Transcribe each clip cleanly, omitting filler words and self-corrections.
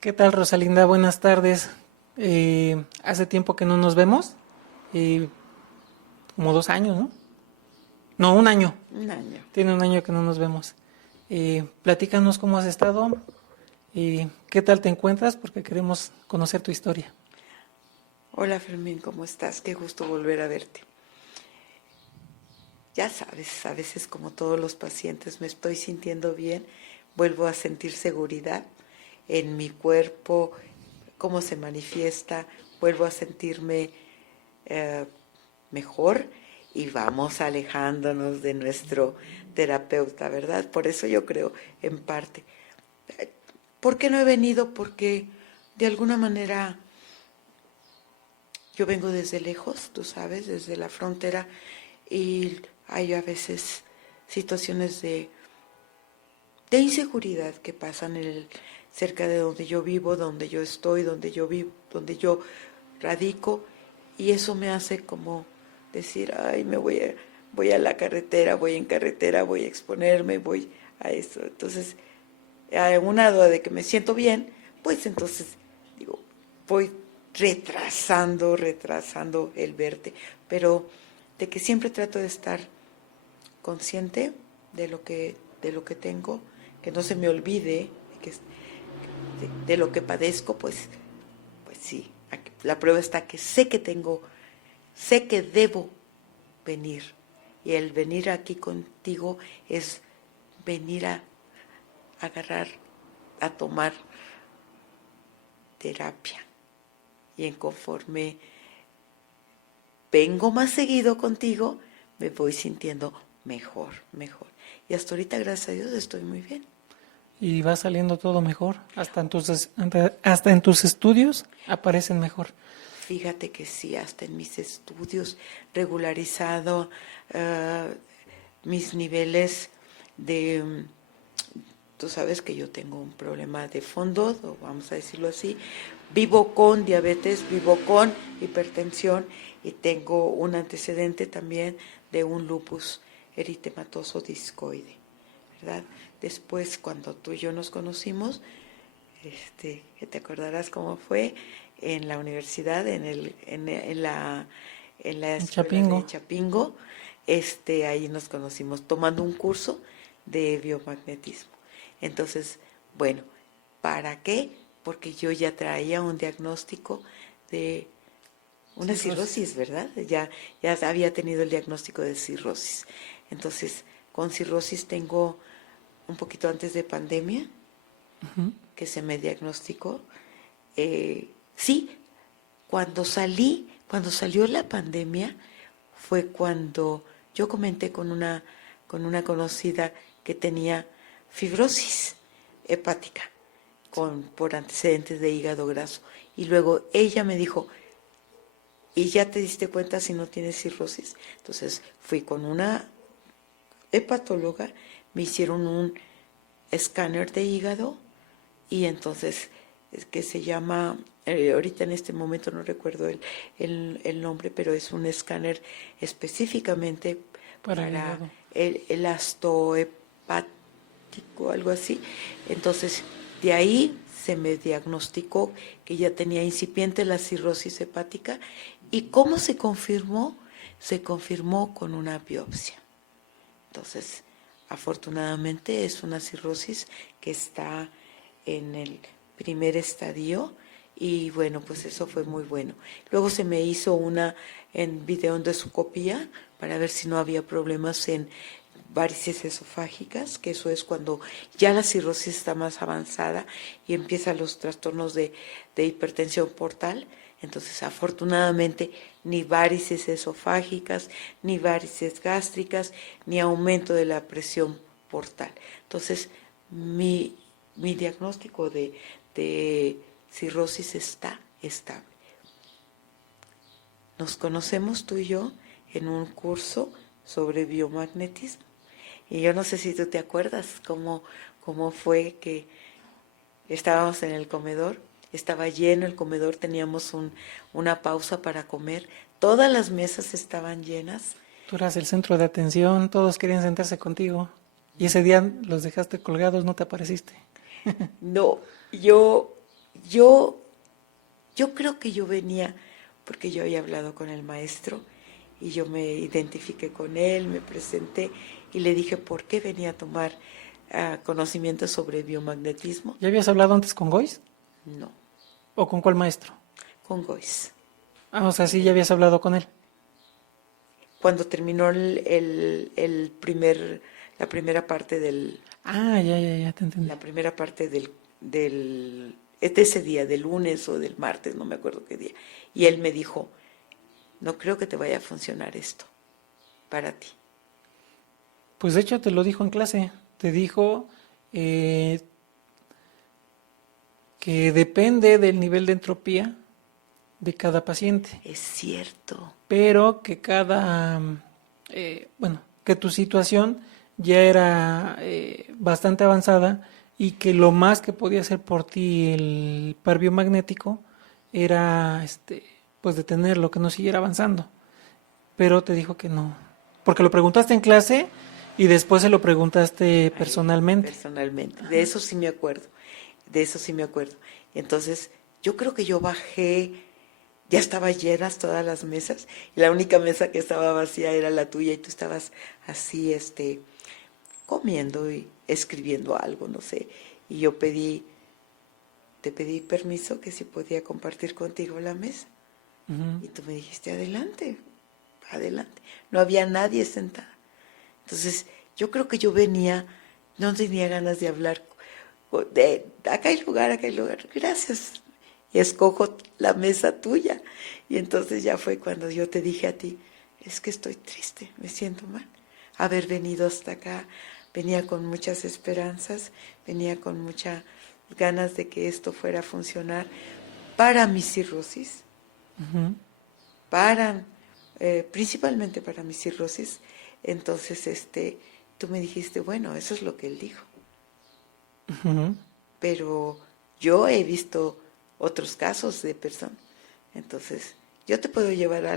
¿Qué tal, Rosalinda? Buenas tardes. Hace tiempo que no nos vemos, eh, como 2 años, ¿no? No, un año. Un año. Tiene un año que no nos vemos. Platícanos cómo has estado y qué tal te encuentras, porque queremos conocer tu historia. Hola Fermín, ¿cómo estás? Qué gusto volver a verte. Ya sabes, a veces como todos los pacientes me estoy sintiendo bien, vuelvo a sentir seguridad en mi cuerpo, cómo se manifiesta, vuelvo a sentirme eh, mejor y vamos alejándonos de nuestro terapeuta, ¿verdad? Por eso yo creo, en parte. ¿Por qué no he venido? Porque de alguna manera yo vengo desde lejos, tú sabes, desde la frontera, y hay a veces situaciones de inseguridad que pasan cerca de donde yo vivo, donde yo estoy, donde yo vivo, donde yo radico, y eso me hace como decir, ay, voy a la carretera, voy en carretera, voy a exponerme, voy a eso. Entonces, aunado de que me siento bien, pues entonces digo, voy retrasando el verte, pero de que siempre trato de estar consciente de lo que tengo, que no se me olvide que, de lo que padezco, pues sí, la prueba está que sé que tengo, sé que debo venir, y el venir aquí contigo es venir a agarrar, a tomar terapia. Y en conforme vengo más seguido contigo, me voy sintiendo mejor. Y hasta ahorita, gracias a Dios, estoy muy bien. Y va saliendo todo mejor, hasta en tus estudios aparecen mejor. Fíjate que sí, hasta en mis estudios regularizado uh, mis niveles de... Tú sabes que yo tengo un problema de fondo, vamos a decirlo así. Vivo con diabetes, vivo con hipertensión y tengo un antecedente también de un lupus eritematoso discoide, ¿verdad? Después, cuando tú y yo nos conocimos, que te acordarás cómo fue en la universidad, en la En escuela de Chapingo. Chapingo, ahí nos conocimos tomando un curso de biomagnetismo. Entonces, bueno, ¿para qué? Porque yo ya traía un diagnóstico de una cirrosis, ¿verdad? Ya había tenido el diagnóstico de cirrosis. Entonces, con cirrosis tengo un poquito antes de pandemia, que se me diagnosticó. Sí, cuando salió la pandemia, fue cuando yo comenté con una conocida que tenía fibrosis hepática por antecedentes de hígado graso. Y luego ella me dijo, ¿y ya te diste cuenta si no tienes cirrosis? Entonces fui con una hepatóloga, me hicieron un escáner de hígado y entonces es que se llama, ahorita en este momento no recuerdo el nombre, pero es un escáner específicamente Para el para hígado. el astohepático, algo así. Entonces, de ahí se me diagnosticó que ya tenía incipiente la cirrosis hepática. ¿Y cómo se confirmó? Se confirmó con una biopsia. Entonces, afortunadamente es una cirrosis que está en el primer estadio y bueno, pues eso fue muy bueno. Luego se me hizo una en videoendoscopía para ver si no había problemas en varices esofágicas, que eso es cuando ya la cirrosis está más avanzada y empiezan los trastornos de hipertensión portal. Entonces, afortunadamente, ni varices esofágicas, ni varices gástricas, ni aumento de la presión portal. Entonces, mi diagnóstico de cirrosis está estable. Nos conocemos tú y yo en un curso sobre biomagnetismo. Y yo no sé si tú te acuerdas cómo fue que estábamos en el comedor, estaba lleno el comedor, teníamos una pausa para comer, todas las mesas estaban llenas. Tú eras el centro de atención, todos querían sentarse contigo. Y ese día los dejaste colgados, no te apareciste. No, yo Yo, yo creo que yo venía, porque yo había hablado con el maestro y yo me identifiqué con él, me presenté y le dije por qué venía a tomar conocimientos sobre biomagnetismo. ¿Ya habías hablado antes con Gois? No, ¿O con cuál maestro? con Gois. Ah, o sea, sí, ya habías hablado con él. Cuando terminó la primera parte Ah, ya te entendí. la primera parte de ese día, del lunes o del martes, no me acuerdo qué día. Y él me dijo, no creo que te vaya a funcionar esto para ti. Pues de hecho te lo dijo en clase. Te dijo eh, que depende del nivel de entropía de cada paciente, Es cierto. pero que bueno, que tu situación ya era bastante avanzada y que lo más que podía hacer por ti el par biomagnético era, pues detenerlo, que no siguiera avanzando. Pero te dijo que no, porque lo preguntaste en clase y después se lo preguntaste Ahí, personalmente. personalmente. De eso sí me acuerdo. De eso sí me acuerdo. Entonces, yo creo que yo bajé, ya estaba llenas todas las mesas, y la única mesa que estaba vacía era la tuya, y tú estabas así, comiendo y escribiendo algo, no sé. Y yo te pedí permiso que si podía compartir contigo la mesa. Ujú. Y tú me dijiste, adelante, adelante. No había nadie sentada. Entonces, yo creo que yo venía, no tenía ganas de hablar, acá hay lugar, gracias. Y escojo la mesa tuya. Y entonces ya fue cuando yo te dije a ti, es que estoy triste, me siento mal. Haber venido hasta acá, venía con muchas esperanzas, venía con muchas ganas de que esto fuera a funcionar para mi cirrosis, Ujú. para, principalmente para mi cirrosis. Entonces, tú me dijiste, bueno, eso es lo que él dijo. Ujú. Pero yo he visto otros casos de personas. Entonces, yo te puedo llevar a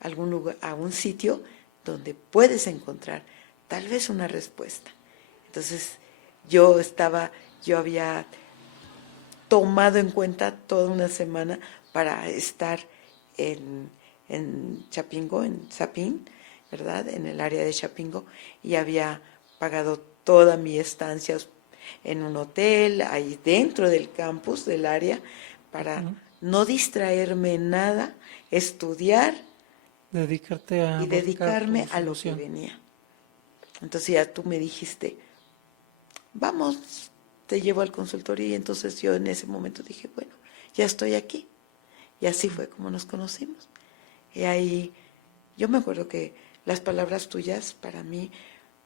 algún lugar, a un sitio donde puedes encontrar tal vez una respuesta. Entonces, yo había tomado en cuenta toda una semana para estar en, en Chapingo, en Chapín, ¿verdad? En el área de Chapingo, y había pagado toda mi estancia en un hotel, ahí dentro del campus, del área, para Ujú. no distraerme en nada, estudiar Dedicarte a y buscar tu dedicarme a lo que solución. venía. Entonces ya tú me dijiste, vamos, te llevo al consultorio, y entonces yo en ese momento dije, bueno, ya estoy aquí. Y así fue como nos conocimos. Y ahí yo me acuerdo que las palabras tuyas para mí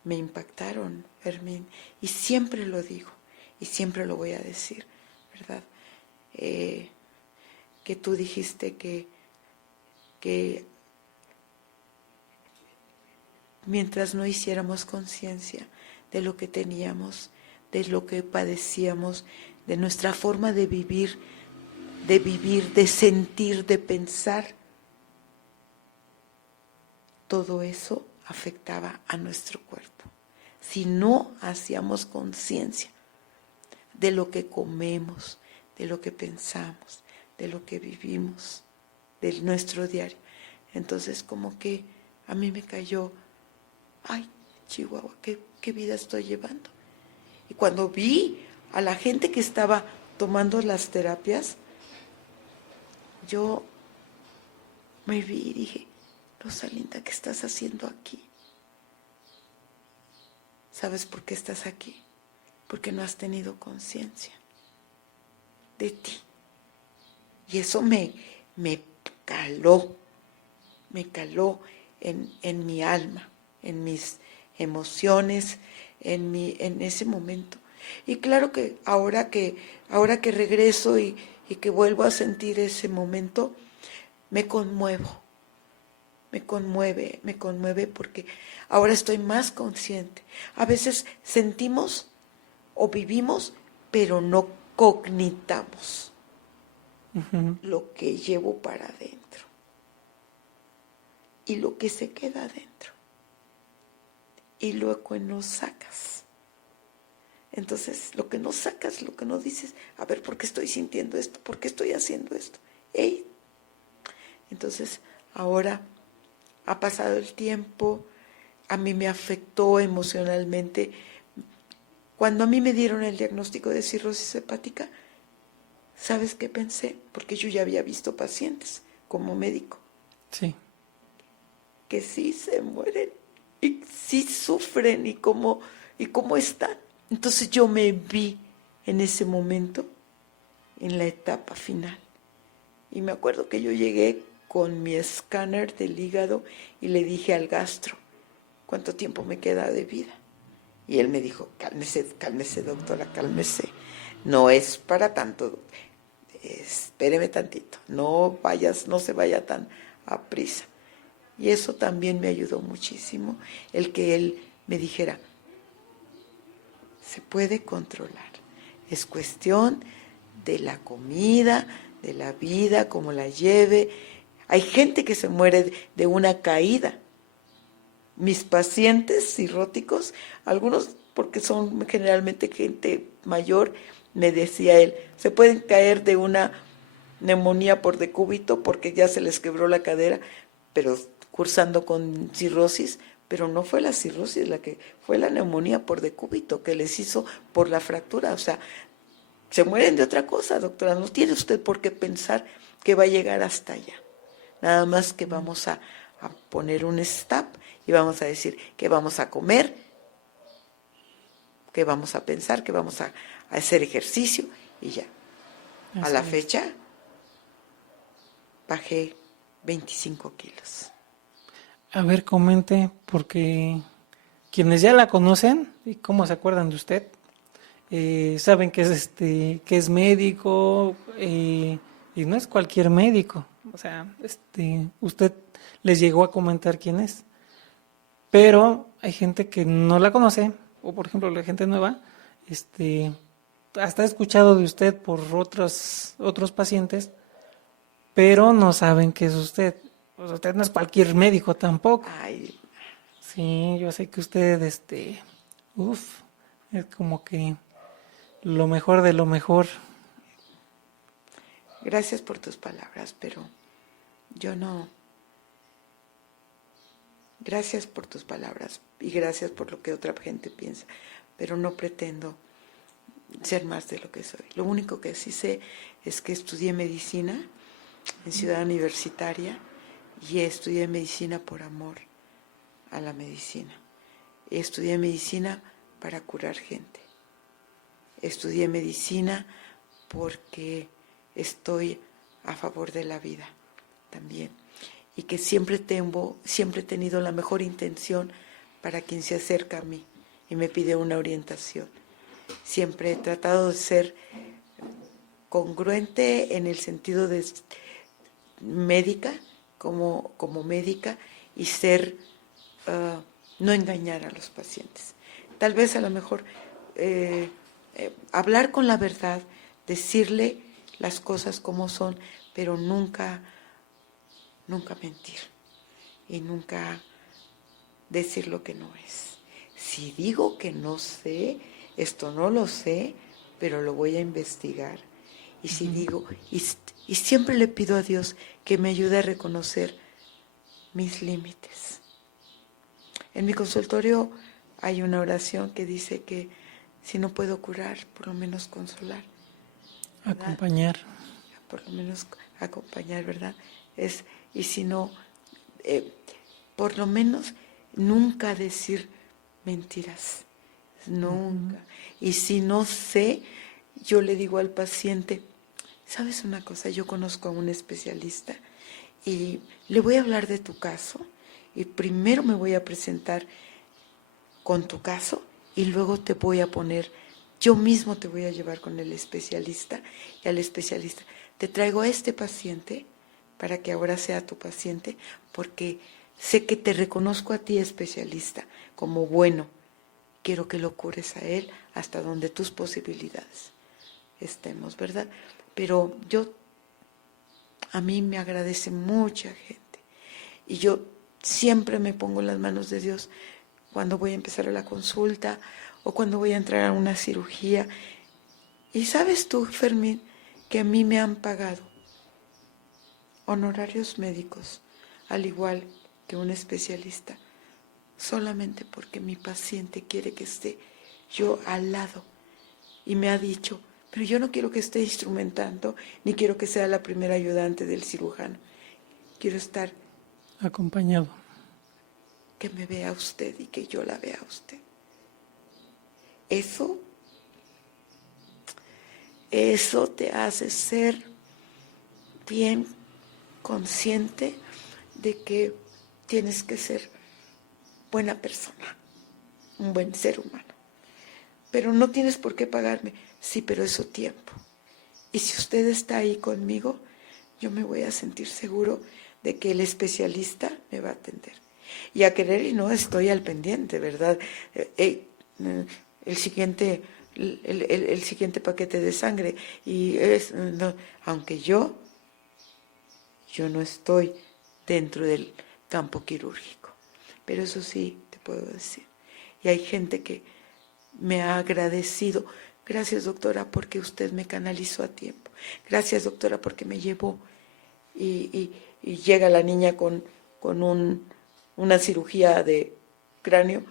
me impactaron, Fermín, y siempre lo digo, y siempre lo voy a decir, ¿verdad? Eh, que tú dijiste que mientras no hiciéramos conciencia de lo que teníamos, de lo que padecíamos, de nuestra forma de vivir, de sentir, de pensar, todo eso afectaba a nuestro cuerpo. Si no hacíamos conciencia de lo que comemos, de lo que pensamos, de lo que vivimos, de nuestro diario, entonces como que a mí me cayó, ay, Chihuahua, ¿qué vida estoy llevando? Y cuando vi a la gente que estaba tomando las terapias, yo me vi y dije, Rosalinda, ¿qué estás haciendo aquí? ¿Sabes por qué estás aquí? Porque no has tenido conciencia de ti. Y eso me caló, me caló en mi alma, en mis emociones, en ese momento. Y claro que ahora que regreso y que vuelvo a sentir ese momento, me conmuevo, me conmueve porque ahora estoy más consciente. A veces sentimos o vivimos, pero no cognitamos Ujú. lo que llevo para adentro y lo que se queda adentro y luego no sacas. Entonces, lo que no sacas, lo que no dices, a ver, ¿por qué estoy sintiendo esto? ¿Por qué estoy haciendo esto? ¡Ey! Entonces, ahora ha pasado el tiempo, a mí me afectó emocionalmente. Cuando a mí me dieron el diagnóstico de cirrosis hepática, ¿sabes qué pensé? Porque yo ya había visto pacientes como médico. Sí. Que sí se mueren y sí sufren y cómo están. Entonces yo me vi en ese momento en la etapa final. Y me acuerdo que yo llegué con mi escáner del hígado y le dije al gastro, ¿cuánto tiempo me queda de vida? Y él me dijo, cálmese, cálmese doctora, cálmese. No es para tanto, espéreme tantito, no se vaya tan a prisa. Y eso también me ayudó muchísimo, el que él me dijera, se puede controlar, es cuestión de la comida, de la vida, como la lleve. Hay gente que se muere de una caída. Mis pacientes cirróticos, algunos porque son generalmente gente mayor, me decía él, se pueden caer de una neumonía por decúbito porque ya se les quebró la cadera, pero cursando con cirrosis, pero no fue la cirrosis la que fue la neumonía por decúbito que les hizo por la fractura, o sea, se mueren de otra cosa, doctora, no tiene usted por qué pensar que va a llegar hasta allá, nada más que vamos a poner un stop y vamos a decir que vamos a comer, que vamos a pensar, que vamos a hacer ejercicio y ya. A la fecha bajé 25 kilos. A ver, comente, porque quienes ya la conocen y cómo se acuerdan de usted, saben que es médico, y no es cualquier médico. O sea, usted les llegó a comentar quién es. Pero hay gente que no la conoce, o por ejemplo la gente nueva, hasta ha escuchado de usted por otros pacientes, pero no saben que es usted. O sea, usted no es cualquier médico tampoco. Ay, Sí, yo sé que usted, es como que lo mejor de lo mejor. gracias por tus palabras, pero yo no. Gracias por tus palabras y gracias por lo que otra gente piensa, pero no pretendo ser más de lo que soy. Lo único que sí sé es que estudié medicina en Ciudad Universitaria y estudié medicina por amor a la medicina. Estudié medicina para curar gente. Estudié medicina porque estoy a favor de la vida también. Y que siempre he tenido la mejor intención para quien se acerca a mí y me pide una orientación. Siempre he tratado de ser congruente en el sentido de médica, como médica, y ser, no engañar a los pacientes. Tal vez a lo mejor hablar con la verdad, decirle las cosas como son, pero nunca mentir y nunca decir lo que no es. Si digo que no sé, esto no lo sé, pero lo voy a investigar. Y si digo, y siempre le pido a Dios que me ayude a reconocer mis límites. En mi consultorio hay una oración que dice que si no puedo curar, por lo menos consolar, ¿verdad? Acompañar. Por lo menos acompañar, ¿verdad? Y si no, por lo menos nunca decir mentiras, nunca. Y si no sé, yo le digo al paciente, ¿sabes una cosa? Yo conozco a un especialista y le voy a hablar de tu caso y primero me voy a presentar con tu caso y luego te voy a poner, yo mismo te voy a llevar con el especialista y al especialista. Te traigo a este paciente para que ahora sea tu paciente porque sé que te reconozco a ti especialista como bueno. Quiero que lo cures a él hasta donde tus posibilidades estemos, ¿verdad? Pero a mí me agradece mucha gente y yo siempre me pongo en las manos de Dios cuando voy a empezar la consulta o cuando voy a entrar a una cirugía. Y sabes tú, Fermín, que a mí me han pagado honorarios médicos, al igual que un especialista, solamente porque mi paciente quiere que esté yo al lado. Y me ha dicho, pero yo no quiero que esté instrumentando, ni quiero que sea la primera ayudante del cirujano. Quiero estar acompañado. Que me vea usted y que yo la vea a usted. Eso te hace ser bien consciente de que tienes que ser buena persona, un buen ser humano. Pero no tienes por qué pagarme. Sí, pero es su tiempo. Y si usted está ahí conmigo, yo me voy a sentir seguro de que el especialista me va a atender. Y a querer y no estoy al pendiente, ¿verdad? El siguiente paquete de sangre. Y no, aunque yo no estoy dentro del campo quirúrgico. Pero eso sí te puedo decir. Y hay gente que me ha agradecido. Gracias, doctora, porque usted me canalizó a tiempo. Gracias, doctora, porque me llevó. Y llega la niña con una cirugía de cráneo.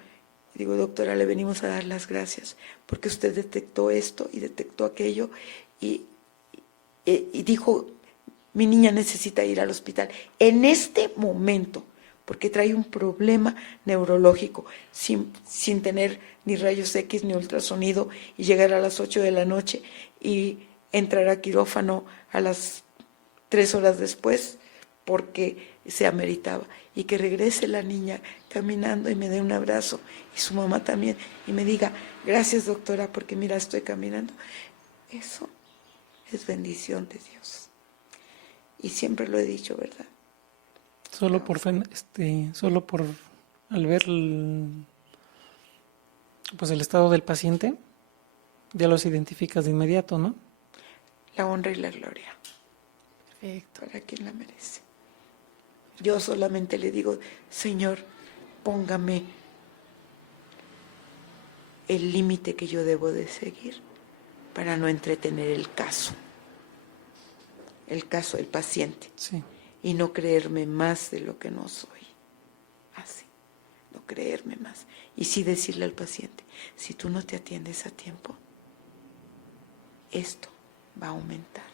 Y digo, doctora, le venimos a dar las gracias porque usted detectó esto y detectó aquello y dijo, mi niña necesita ir al hospital en este momento porque trae un problema neurológico sin tener ni rayos X ni ultrasonido y llegar a las 8 de la noche y entrar a quirófano a las 3 horas después porque se ameritaba y que regrese la niña caminando y me dé un abrazo y su mamá también y me diga, gracias doctora porque mira estoy caminando. Eso es bendición de Dios y siempre lo he dicho, ¿verdad? Solo por solo por al ver pues el estado del paciente ya los identificas de inmediato, ¿no? La honra y la gloria. Perfecto. Para quien la merece. Yo solamente le digo, Señor, póngame el límite que yo debo de seguir para no entretener el caso del paciente. Sí. Y no creerme más de lo que no soy. Así, no creerme más. Y sí decirle al paciente, si tú no te atiendes a tiempo, esto va a aumentar.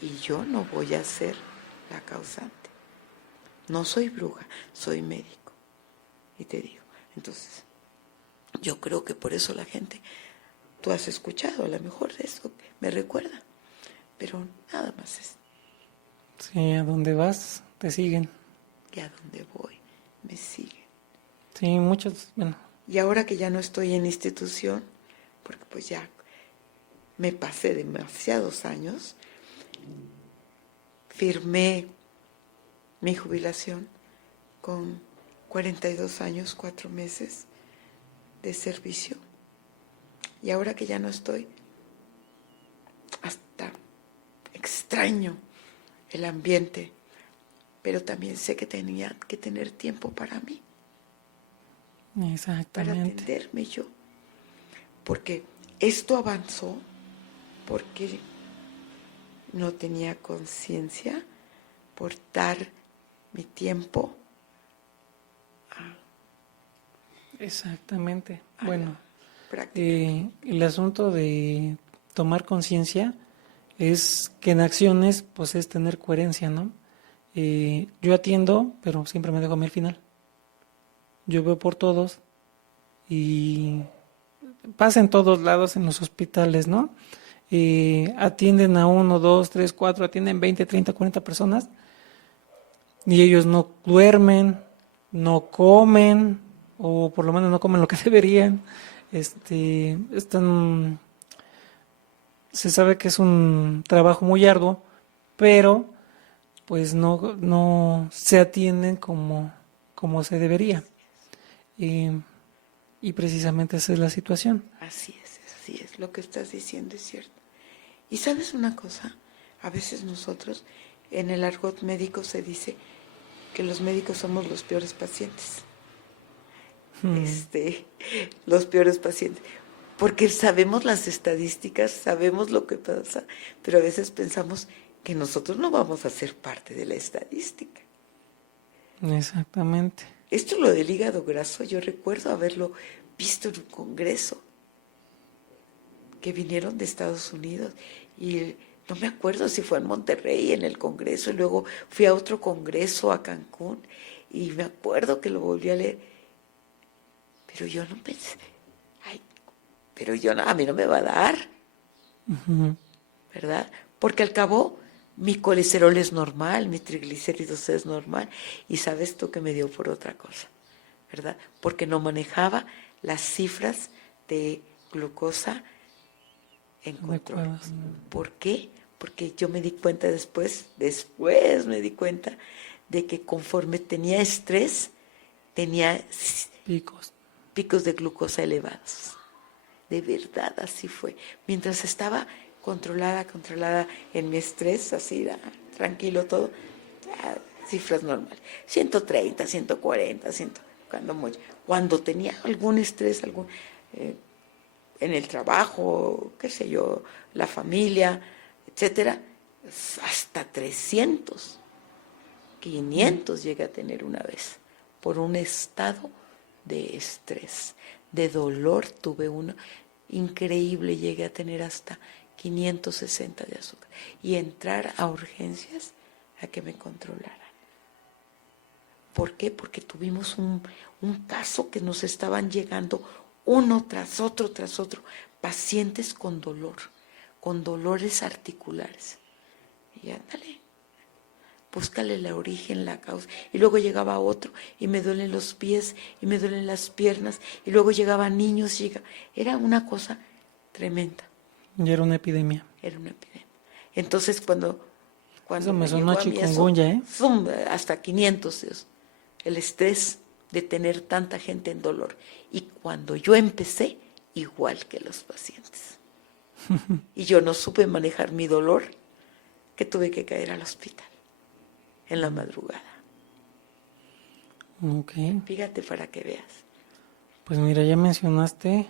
Y yo no voy a ser la causante. No soy bruja, soy médico. Y te digo, entonces, yo creo que por eso la gente, tú has escuchado a lo mejor de eso, me recuerda, pero nada más es. Sí, a donde vas te siguen. Y a donde voy, me siguen. Sí, muchos, bueno. Y ahora que ya no estoy en institución, porque pues ya me pasé demasiados años, firmé mi jubilación con 42 años, 4 meses de servicio. Y ahora que ya no estoy, hasta extraño el ambiente, pero también sé que tenía que tener tiempo para mí. Exactamente. Para atenderme yo. Porque esto avanzó porque no tenía conciencia por dar mi tiempo Exactamente. Bueno, el asunto de tomar conciencia es que en acciones pues es tener coherencia, ¿no? Yo atiendo, pero siempre me dejo a mí al final. Yo veo por todos y pasa en todos lados en los hospitales, ¿no? Atienden a 1, 2, 3, 4, atienden 20, 30, 40 personas y ellos no duermen, no comen o por lo menos no comen lo que deberían. Están, se sabe que es un trabajo muy arduo, pero pues no se atienden como se debería. Y precisamente esa es la situación. Así es, lo que estás diciendo es cierto. Y sabes una cosa, a veces nosotros, en el argot médico se dice que los médicos somos los peores pacientes. Los peores pacientes, porque sabemos las estadísticas, sabemos lo que pasa, pero a veces pensamos que nosotros no vamos a ser parte de la estadística. Exactamente. Esto lo del hígado graso, yo recuerdo haberlo visto en un congreso que vinieron de Estados Unidos y no me acuerdo si fue en Monterrey en el congreso y luego fui a otro congreso a Cancún y me acuerdo que lo volví a leer, pero yo no pensé, ay, pero yo no, a mí no me va a dar, ¿verdad? Porque al cabo mi colesterol es normal, mi triglicéridos es normal y sabes tú que me dio por otra cosa, ¿verdad? Porque no manejaba las cifras de glucosa en control. Adecuadas. ¿Por qué? Porque yo me di cuenta después me di cuenta de que conforme tenía estrés, tenía Picos. picos de glucosa elevados. De verdad, así fue. Mientras estaba controlada en mi estrés, así, tranquilo todo, cifras normales. 130, 140, 100, cuando mucho. Cuando tenía algún estrés, en el trabajo, qué sé yo, la familia, etcétera, hasta 300, 500 llegué a tener una vez, por un estado de estrés, de dolor tuve uno, increíble, llegué a tener hasta 560 de azúcar y entrar a urgencias a que me controlaran. ¿Por qué? Porque tuvimos un caso que nos estaban llegando uno tras otro, pacientes con dolor, con dolores articulares. Y ándale, búscale el origen, la causa. Y luego llegaba otro y me duelen los pies y me duelen las piernas. Y luego llegaban niños, era una cosa tremenda. Ya era una epidemia. Era una epidemia. Entonces cuando Eso me sonó llegó a a mí eso, chikungunya, ¿eh? ¡zum!, hasta 500, el estrés de tener tanta gente en dolor. Y cuando yo empecé, igual que los pacientes. Y yo no supe manejar mi dolor, que tuve que caer al hospital en la madrugada. Ok. Fíjate para que veas. Pues mira, ya mencionaste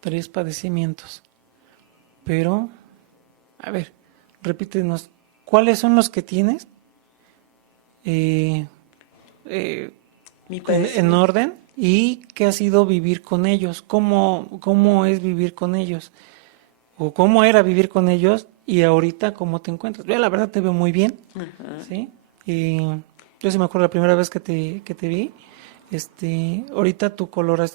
3 padecimientos. Pero, a ver, repítenos, ¿cuáles son los que tienes? Mi En padecimiento. orden. ¿Y qué ha sido vivir con ellos? ¿Cómo es vivir con ellos? ¿O cómo era vivir con ellos? Y ahorita, ¿cómo te encuentras? Yo la verdad te veo muy bien, Ajá. ¿sí? Y yo sí me acuerdo la primera vez que te vi, ahorita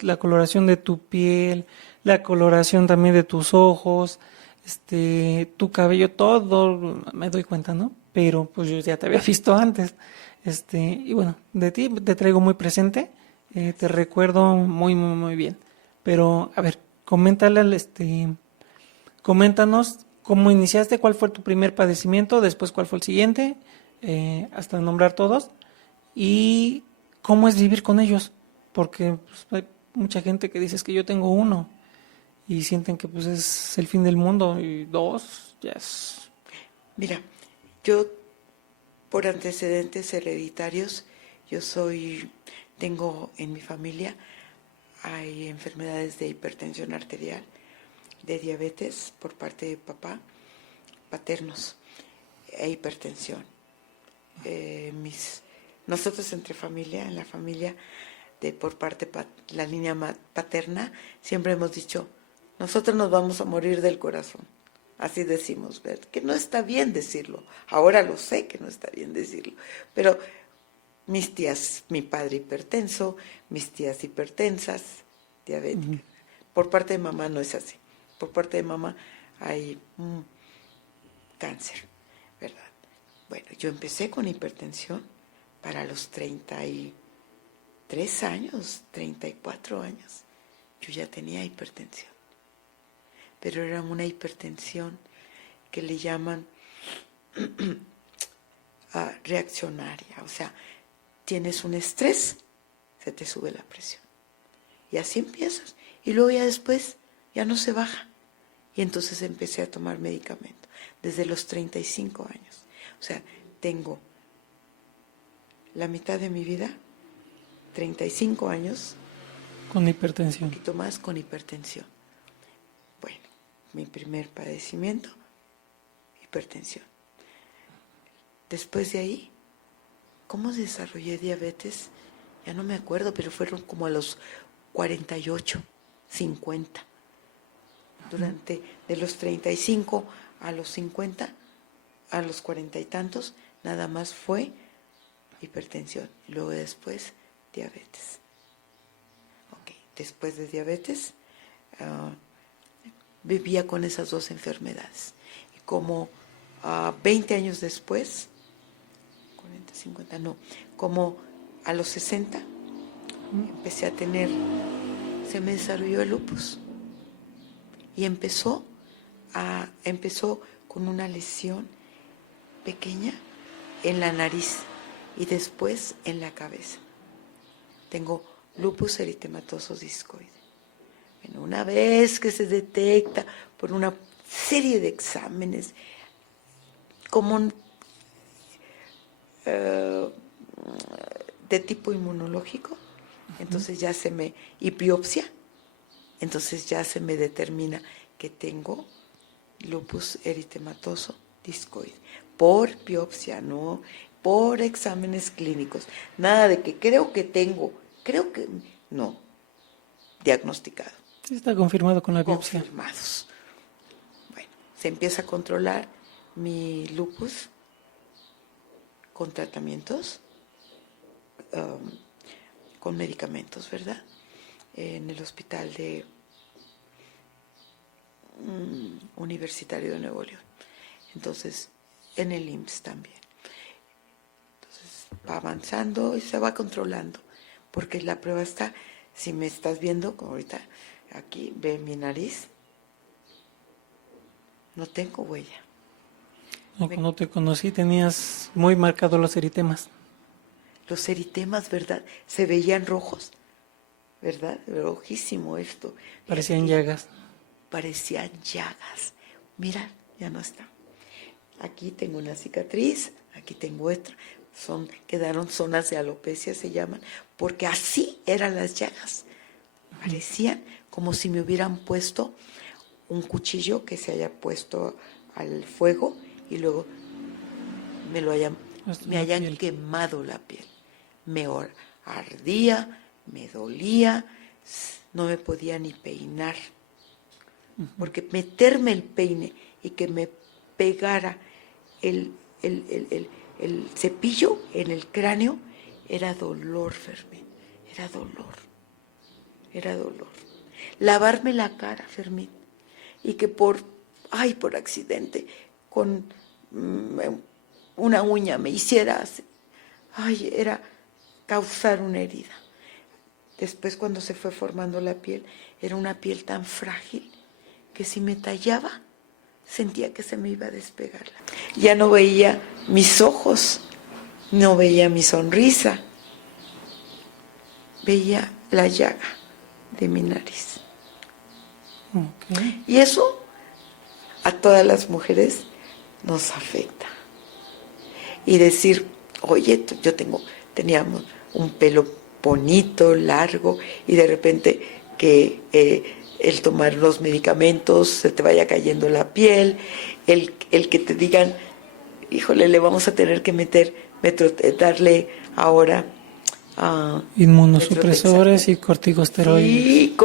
la coloración de tu piel, la coloración también de tus ojos, tu cabello, todo, me doy cuenta, ¿no? Pero pues yo ya te había visto antes, y bueno, de ti te traigo muy presente, te recuerdo muy, muy, muy bien. Pero, a ver, coméntanos cómo iniciaste, cuál fue tu primer padecimiento, después cuál fue el siguiente, hasta nombrar todos, y cómo es vivir con ellos, porque pues, hay mucha gente que dice es que yo tengo uno y sienten que pues es el fin del mundo y 2 ya es. Mira, yo por antecedentes hereditarios, tengo en mi familia, hay enfermedades de hipertensión arterial, de diabetes por parte de papá, paternos, e hipertensión. Nosotros en la familia por parte la línea paterna, siempre hemos dicho, nosotros nos vamos a morir del corazón. Así decimos, ¿ver? Que no está bien decirlo. Ahora lo sé que no está bien decirlo. Pero mis tías, mi padre hipertenso, mis tías hipertensas, diabéticas. Por parte de mamá no es así. Por parte de mamá hay cáncer, ¿verdad? Bueno, yo empecé con hipertensión para los 33 años, 34 años. Yo ya tenía hipertensión. Pero era una hipertensión que le llaman reaccionaria. O sea, tienes un estrés, se te sube la presión. Y así empiezas. Y luego ya después ya no se baja. Y entonces empecé a tomar medicamento desde los 35 años. O sea, tengo la mitad de mi vida, 35 años, Con un hipertensión. poquito más con hipertensión. mi primer padecimiento, hipertensión. Después de ahí, ¿cómo desarrollé diabetes? Ya no me acuerdo, pero fueron como a los 48, 50. Durante de los 35 a los 50, a los 40 y tantos, nada más fue hipertensión. Y luego después, diabetes. Ok, después de diabetes, vivía con esas dos enfermedades. Y como 20 años después, 40, 50, no, como a los 60, empecé a tener, se me desarrolló el lupus. Y empezó con una lesión pequeña en la nariz y después en la cabeza. Tengo lupus eritematoso discoide. Bueno, una vez que se detecta por una serie de exámenes como de tipo inmunológico, entonces ya y biopsia, entonces ya se me determina que tengo lupus eritematoso discoide. Por biopsia, no por exámenes clínicos. Nada de que creo que no, diagnosticado. Sí, está confirmado con la biopsia. Confirmados. Bueno, se empieza a controlar mi lupus con tratamientos, con medicamentos, ¿verdad? En el hospital universitario de Nuevo León. Entonces, en el IMSS también. Entonces, va avanzando y se va controlando, porque la prueba está, si me estás viendo, como ahorita aquí, ve mi nariz, no tengo huella. No, cuando te conocí tenías muy marcados los eritemas. Los eritemas, ¿verdad? Se veían rojos, ¿verdad? Rojísimo esto. Parecían llagas. Parecían llagas. Mira, ya no está. Aquí tengo una cicatriz, aquí tengo otra. Quedaron zonas de alopecia, se llaman, porque así eran las llagas. Parecían como si me hubieran puesto un cuchillo que se haya puesto al fuego y luego me hayan quemado la piel. Me ardía, me dolía, no me podía ni peinar. Porque meterme el peine y que me pegara el cepillo en el cráneo era dolor, Fermín, era dolor. Lavarme la cara, Fermín, y que por accidente, con una uña me hiciera, era causar una herida. Después, cuando se fue formando la piel, era una piel tan frágil que si me tallaba, sentía que se me iba a despegar. Ya no veía mis ojos, no veía mi sonrisa, veía la llaga de mi nariz. Okay. Y eso a todas las mujeres nos afecta. Y decir, oye, teníamos un pelo bonito, largo, y de repente que el tomar los medicamentos se te vaya cayendo la piel, el que te digan, híjole, le vamos a tener que darle ahora inmunosupresores y corticosteroides. Sí,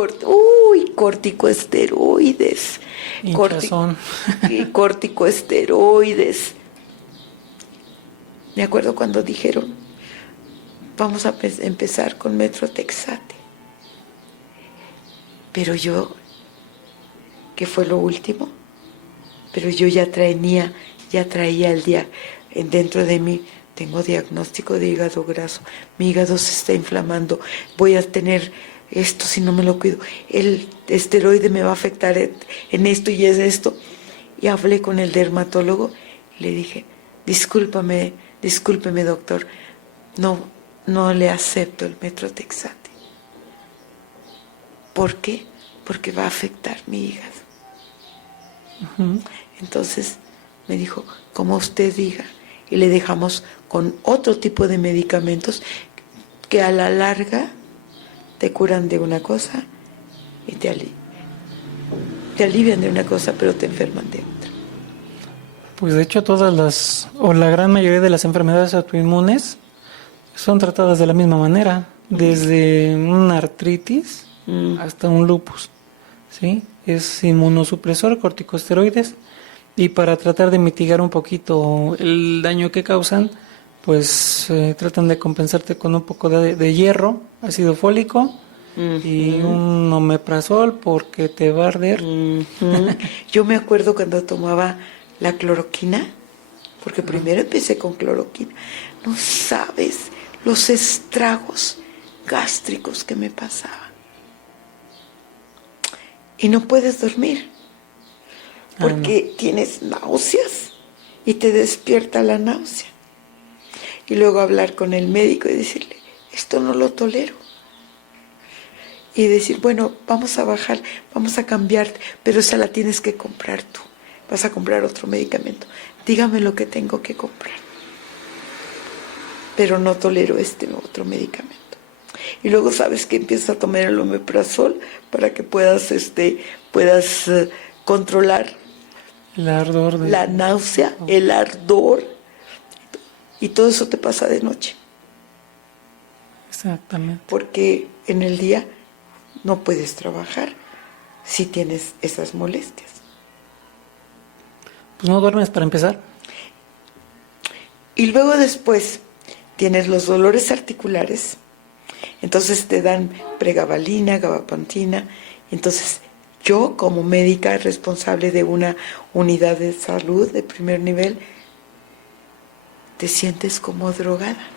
corticosteroides. Hinchazón. Corticosteroides. Me acuerdo cuando dijeron, vamos a empezar con metrotexate. Pero yo, que fue lo último, pero yo ya traía el día dentro de mí. Tengo diagnóstico de hígado graso, mi hígado se está inflamando, voy a tener esto si no me lo cuido, el esteroide me va a afectar en esto y es esto. Y hablé con el dermatólogo, le dije, discúlpeme doctor, no le acepto el metrotexate. ¿Por qué? Porque va a afectar mi hígado. Uh-huh. Entonces me dijo, como usted diga, y le dejamos con otro tipo de medicamentos que a la larga te curan de una cosa y te alivian. te alivian de una cosa, pero te enferman de otra. Pues de hecho o la gran mayoría de las enfermedades autoinmunes son tratadas de la misma manera, desde una artritis hasta un lupus, ¿sí? Es inmunosupresor, corticosteroides, y para tratar de mitigar un poquito el daño que causan, pues tratan de compensarte con un poco de hierro, ácido fólico y un omeprazol porque te va a arder. Yo me acuerdo cuando tomaba la cloroquina, porque primero empecé con cloroquina. No sabes los estragos gástricos que me pasaban. Y no puedes dormir, porque tienes náuseas y te despierta la náusea. Y luego hablar con el médico y decirle, esto no lo tolero. Y decir, bueno, vamos a bajar, vamos a cambiarte, pero esa la tienes que comprar tú. Vas a comprar otro medicamento. Dígame lo que tengo que comprar. Pero no tolero este otro medicamento. Y luego sabes que empiezas a tomar el omeprazol para que puedas controlar el ardor la náusea, el ardor. Y todo eso te pasa de noche. Exactamente. Porque en el día no puedes trabajar si tienes esas molestias. Pues no duermes para empezar. Y luego después tienes los dolores articulares, entonces te dan pregabalina, gabapentina. Entonces yo, como médica responsable de una unidad de salud de primer nivel, te sientes como drogada,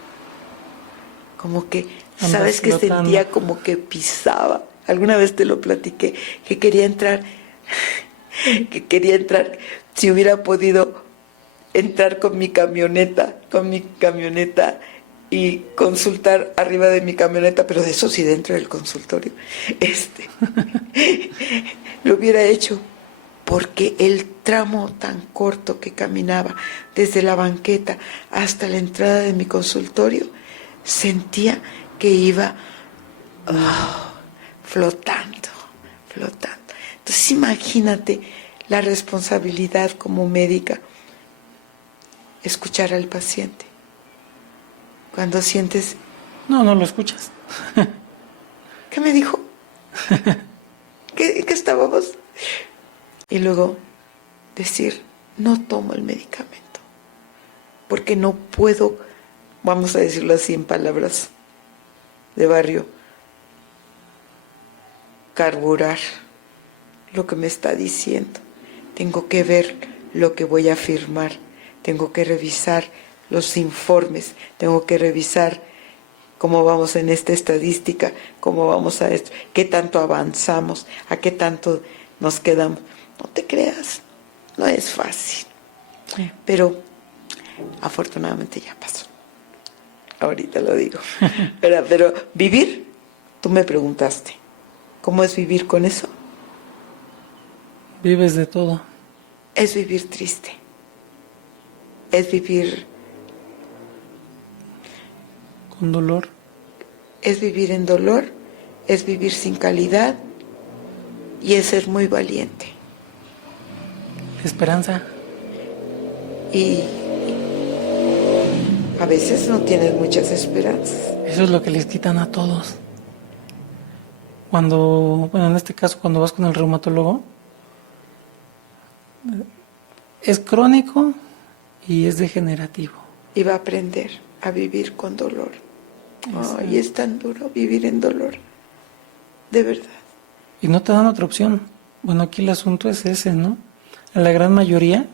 como que, ¿sabes que sentía como que pisaba? Alguna vez te lo platiqué, que quería entrar, si hubiera podido entrar con mi camioneta y consultar arriba de mi camioneta, pero de eso sí, dentro del consultorio, lo hubiera hecho, porque el tramo tan corto que caminaba desde la banqueta hasta la entrada de mi consultorio, sentía que iba flotando. Entonces imagínate la responsabilidad como médica, escuchar al paciente. Cuando sientes... No lo escuchas. ¿Qué me dijo? ¿Qué estábamos? Y luego decir, no tomo el medicamento, porque no puedo, vamos a decirlo así en palabras de barrio, carburar lo que me está diciendo. Tengo que ver lo que voy a firmar, tengo que revisar los informes, tengo que revisar cómo vamos en esta estadística, cómo vamos a esto, qué tanto avanzamos, a qué tanto nos quedamos. No te creas, no es fácil, pero afortunadamente ya pasó. Ahorita lo digo. Pero vivir, tú me preguntaste, ¿cómo es vivir con eso? Vives de todo. Es vivir triste, es vivir con dolor, es vivir en dolor, es vivir sin calidad y es ser muy valiente. Esperanza. Y a veces no tienes muchas esperanzas. Eso es lo que les quitan a todos. Bueno, en este caso, cuando vas con el reumatólogo, es crónico y es degenerativo. Y va a aprender a vivir con dolor. Y es tan duro vivir en dolor, de verdad. Y no te dan otra opción. Bueno, aquí el asunto es ese, ¿no? A la gran mayoría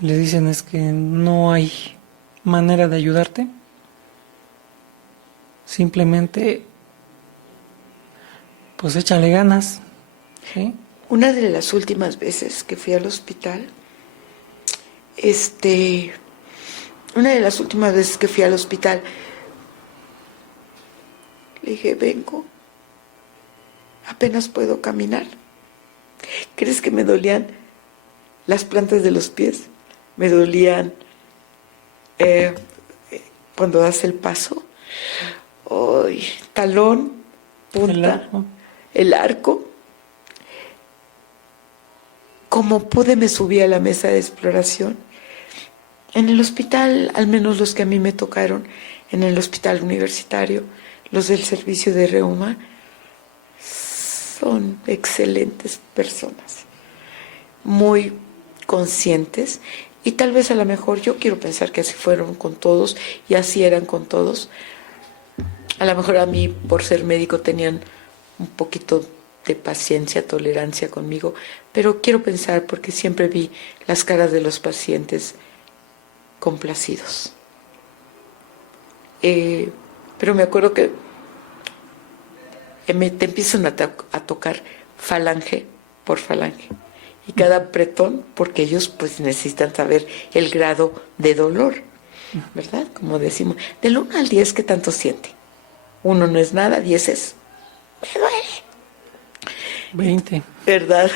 le dicen es que no hay manera de ayudarte. Simplemente, pues échale ganas, ¿sí? Una de las últimas veces que fui al hospital, le dije, vengo, apenas puedo caminar. ¿Crees que me dolían las plantas de los pies? Me dolían cuando das el paso. Talón, punta, el arco. como pude me subí a la mesa de exploración. En el hospital, al menos los que a mí me tocaron, en el hospital universitario, los del servicio de reuma, son excelentes personas, muy conscientes, y tal vez a lo mejor yo quiero pensar que así fueron con todos y así eran con todos. A lo mejor a mí, por ser médico, tenían un poquito de paciencia, tolerancia conmigo, pero quiero pensar porque siempre vi las caras de los pacientes complacidos. Pero me acuerdo que te empiezan a tocar falange por falange, y cada apretón, porque ellos pues necesitan saber el grado de dolor, ¿verdad? Como decimos, del 1 al 10, ¿qué tanto siente? 1 no es nada, 10 es, me duele. 20. ¿Verdad?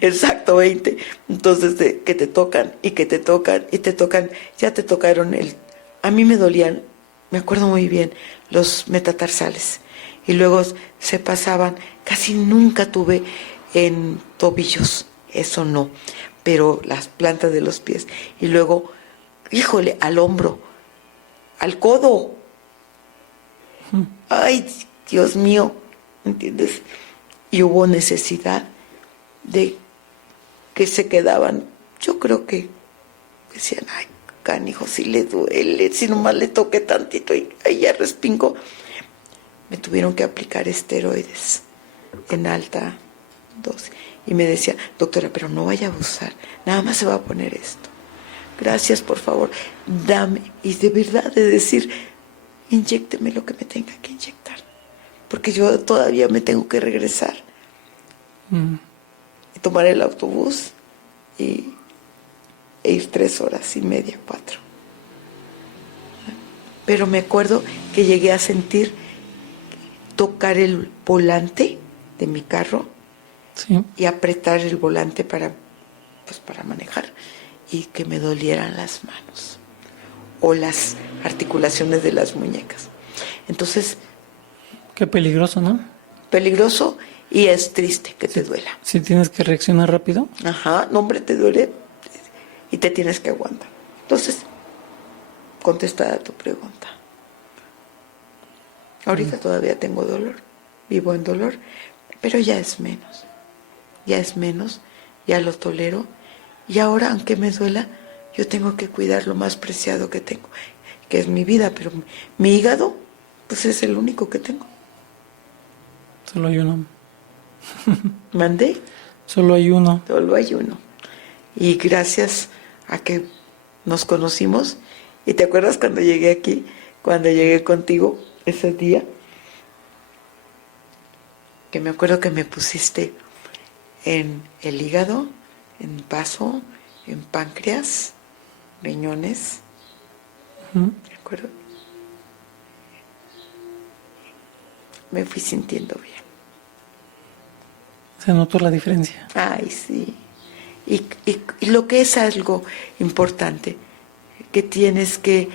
Exacto, 20. Entonces, que te tocan y que te tocan y te tocan, ya te tocaron a mí me dolían, me acuerdo muy bien, los metatarsales. Y luego se pasaban, casi nunca tuve en tobillos, eso no, pero las plantas de los pies. Y luego, híjole, al hombro, al codo. Ay, Dios mío, ¿entiendes? Y hubo necesidad de que se quedaban. Yo creo que decían, ay, canijo, si le duele, si nomás le toque tantito y ahí ya respingo. Me tuvieron que aplicar esteroides en alta dosis. Y me decía, doctora, pero no vaya a abusar, nada más se va a poner esto. Gracias, por favor, dame. Y de verdad, de decir, inyécteme lo que me tenga que inyectar, porque yo todavía me tengo que regresar. Y tomar el autobús e ir 3 horas y media, 4. Pero me acuerdo que llegué a sentir tocar el volante de mi carro, sí, y apretar el volante para manejar, y que me dolieran las manos o las articulaciones de las muñecas. Entonces, qué peligroso, ¿no? peligroso, y es triste que te duela. Si tienes que reaccionar rápido. Ajá, no, hombre, te duele y te tienes que aguantar. Entonces, contestada tu pregunta. Ahorita todavía tengo dolor, vivo en dolor, pero ya es menos, ya lo tolero. Y ahora, aunque me duela, yo tengo que cuidar lo más preciado que tengo, que es mi vida, pero mi hígado, pues es el único que tengo. Solo hay uno. ¿Mandé? Solo hay uno. Solo hay uno. Y gracias a que nos conocimos, y te acuerdas cuando llegué aquí, cuando llegué contigo ese día, que me acuerdo que me pusiste en el hígado, en vaso, en páncreas, riñones, ¿me acuerdo? Me fui sintiendo bien. Se notó la diferencia. Ay, sí. Y lo que es algo importante, que tienes que...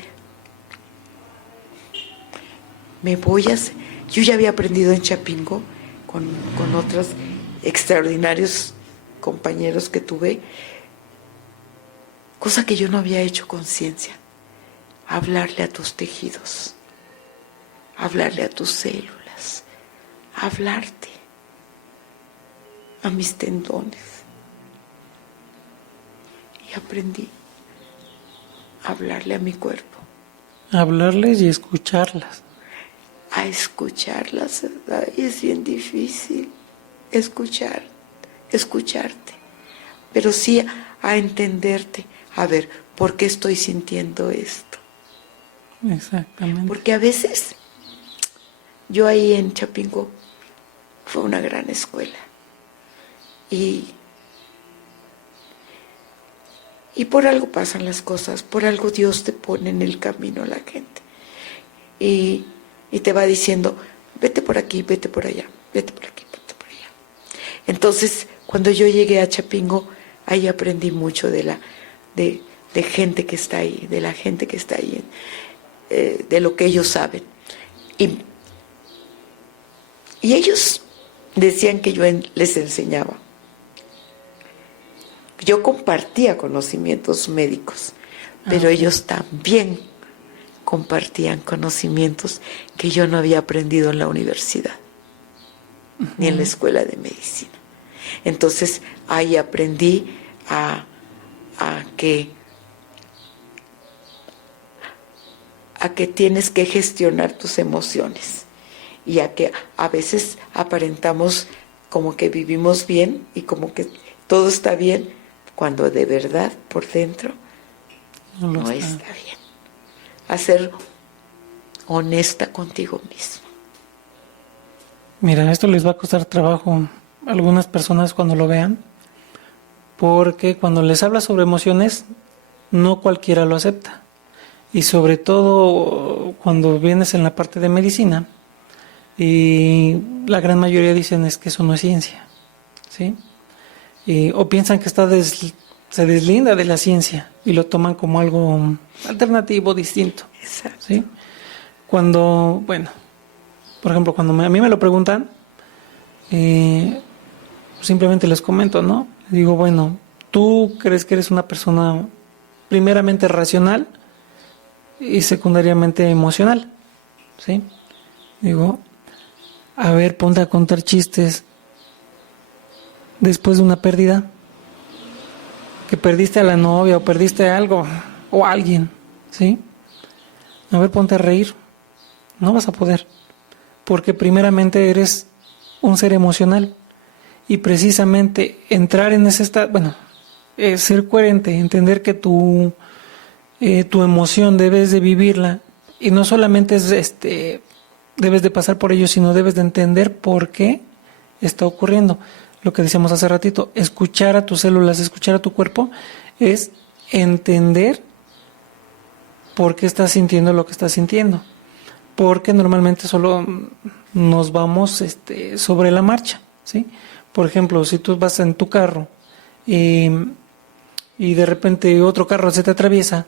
Yo ya había aprendido en Chapingo, con otros extraordinarios compañeros que tuve, cosa que yo no había hecho conciencia: hablarle a tus tejidos, hablarle a tus células, hablarte a mis tendones. Y aprendí a hablarle a mi cuerpo, Hablarles y escucharlas. a escucharlas. Ay, es bien difícil escucharte, pero sí a entenderte, a ver, ¿por qué estoy sintiendo esto? Exactamente. Porque a veces, yo ahí en Chapingo, fue una gran escuela, y por algo pasan las cosas, por algo Dios te pone en el camino a la gente, y te va diciendo, vete por aquí, vete por allá, vete por aquí, vete por allá. Entonces, cuando yo llegué a Chapingo, ahí aprendí mucho de gente que está ahí, de la gente que está ahí, de lo que ellos saben. Y ellos decían que yo les enseñaba. Yo compartía conocimientos médicos, pero ellos también compartían conocimientos que yo no había aprendido en la universidad, ni en la escuela de medicina. Entonces ahí aprendí a que tienes que gestionar tus emociones y a que a veces aparentamos como que vivimos bien y como que todo está bien, cuando de verdad por dentro no está bien. A ser honesta contigo mismo. Mira, esto les va a costar trabajo a algunas personas cuando lo vean, porque cuando les hablas sobre emociones, no cualquiera lo acepta. Y sobre todo cuando vienes en la parte de medicina, y la gran mayoría dicen es que eso no es ciencia, ¿sí? O piensan que se deslinda de la ciencia y lo toman como algo alternativo, distinto. Exacto. ¿Sí? Cuando, bueno, por ejemplo, cuando a mí me lo preguntan, simplemente les comento, ¿no? Digo, bueno, ¿tú crees que eres una persona primeramente racional y secundariamente emocional? ¿Sí? Digo, a ver, ponte a contar chistes después de una pérdida, que perdiste a la novia o perdiste algo o a alguien, ¿sí? A ver, ponte a reír. No vas a poder, porque primeramente eres un ser emocional y precisamente entrar en ese estado, bueno, ser coherente, entender que tu emoción debes de vivirla y no solamente debes de pasar por ello, sino debes de entender por qué está ocurriendo. Lo que decíamos hace ratito, escuchar a tus células, escuchar a tu cuerpo, es entender por qué estás sintiendo lo que estás sintiendo. Porque normalmente solo nos vamos sobre la marcha, ¿sí? Por ejemplo, si tú vas en tu carro y de repente otro carro se te atraviesa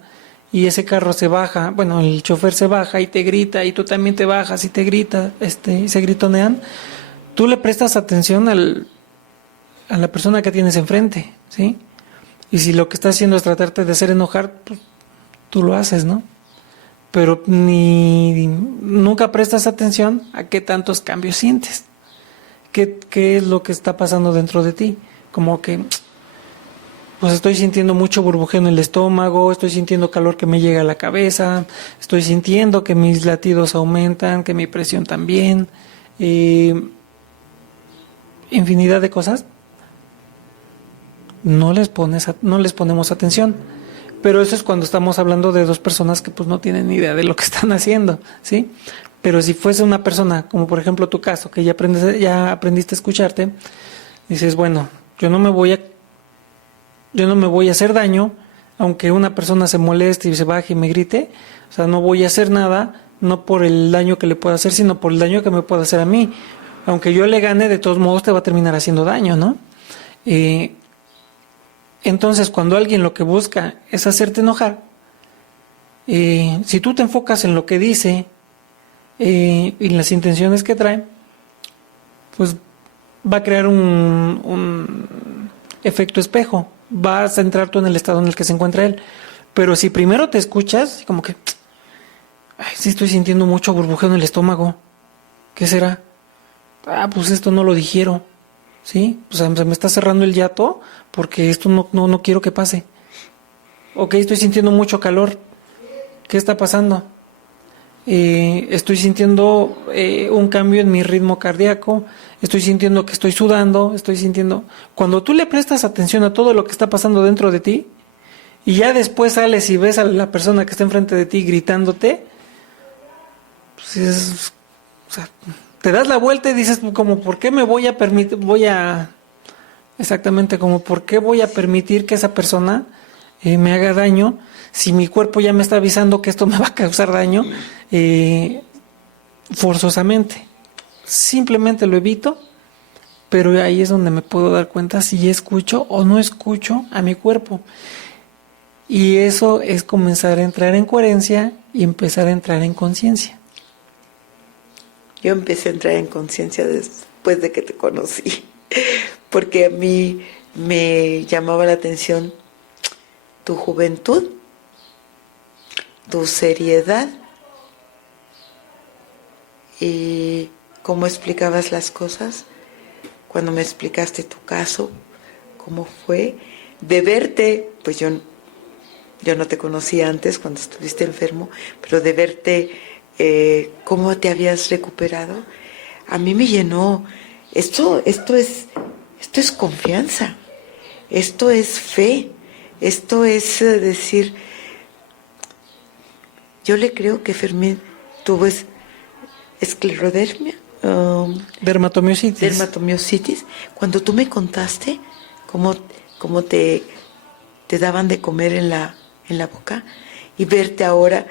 y ese carro se baja, bueno, el chofer se baja y te grita y tú también te bajas y te grita, y se gritonean, tú le prestas atención a la persona que tienes enfrente, ¿sí? Y si lo que está haciendo es tratarte de hacer enojar, pues, tú lo haces, ¿no? Pero nunca prestas atención a qué tantos cambios sientes, qué es lo que está pasando dentro de ti, como que pues estoy sintiendo mucho burbujeo en el estómago, estoy sintiendo calor que me llega a la cabeza, estoy sintiendo que mis latidos aumentan, que mi presión también, infinidad de cosas. No les ponemos atención. Pero eso es cuando estamos hablando de dos personas que pues no tienen ni idea de lo que están haciendo, ¿sí? Pero si fuese una persona, como por ejemplo tu caso, que ya aprendiste a escucharte, dices, bueno, yo no me voy a hacer daño, aunque una persona se moleste y se baje y me grite, o sea, no voy a hacer nada, no por el daño que le pueda hacer, sino por el daño que me pueda hacer a mí. Aunque yo le gane, de todos modos te va a terminar haciendo daño, ¿no? Entonces, cuando alguien lo que busca es hacerte enojar, si tú te enfocas en lo que dice y en las intenciones que trae, pues va a crear un efecto espejo. Vas a entrar tú en el estado en el que se encuentra él. Pero si primero te escuchas, como que, ay, sí estoy sintiendo mucho burbujeo en el estómago. ¿Qué será? Ah, pues esto no lo dijeron. ¿Sí? O sea, se me está cerrando el yato porque esto no quiero que pase. Ok, estoy sintiendo mucho calor. ¿Qué está pasando? Estoy sintiendo un cambio en mi ritmo cardíaco. Estoy sintiendo que estoy sudando. Cuando tú le prestas atención a todo lo que está pasando dentro de ti y ya después sales y ves a la persona que está enfrente de ti gritándote, pues o sea, te das la vuelta y dices como, ¿por qué me voy a permitir, exactamente como, ¿por qué voy a permitir que esa persona me haga daño si mi cuerpo ya me está avisando que esto me va a causar daño forzosamente? Simplemente lo evito, pero ahí es donde me puedo dar cuenta si escucho o no escucho a mi cuerpo. Y eso es comenzar a entrar en coherencia y empezar a entrar en conciencia. Yo empecé a entrar en conciencia después de que te conocí, porque a mí me llamaba la atención tu juventud, tu seriedad y cómo explicabas las cosas. Cuando me explicaste tu caso, cómo fue, de verte, pues yo no te conocía antes cuando estuviste enfermo, pero de verte cómo te habías recuperado, a mí me llenó. Esto es confianza, esto es fe, esto es decir, yo le creo que Fermín tuvo esclerodermia, dermatomiositis. Cuando tú me contaste cómo te daban de comer en la boca, y verte ahora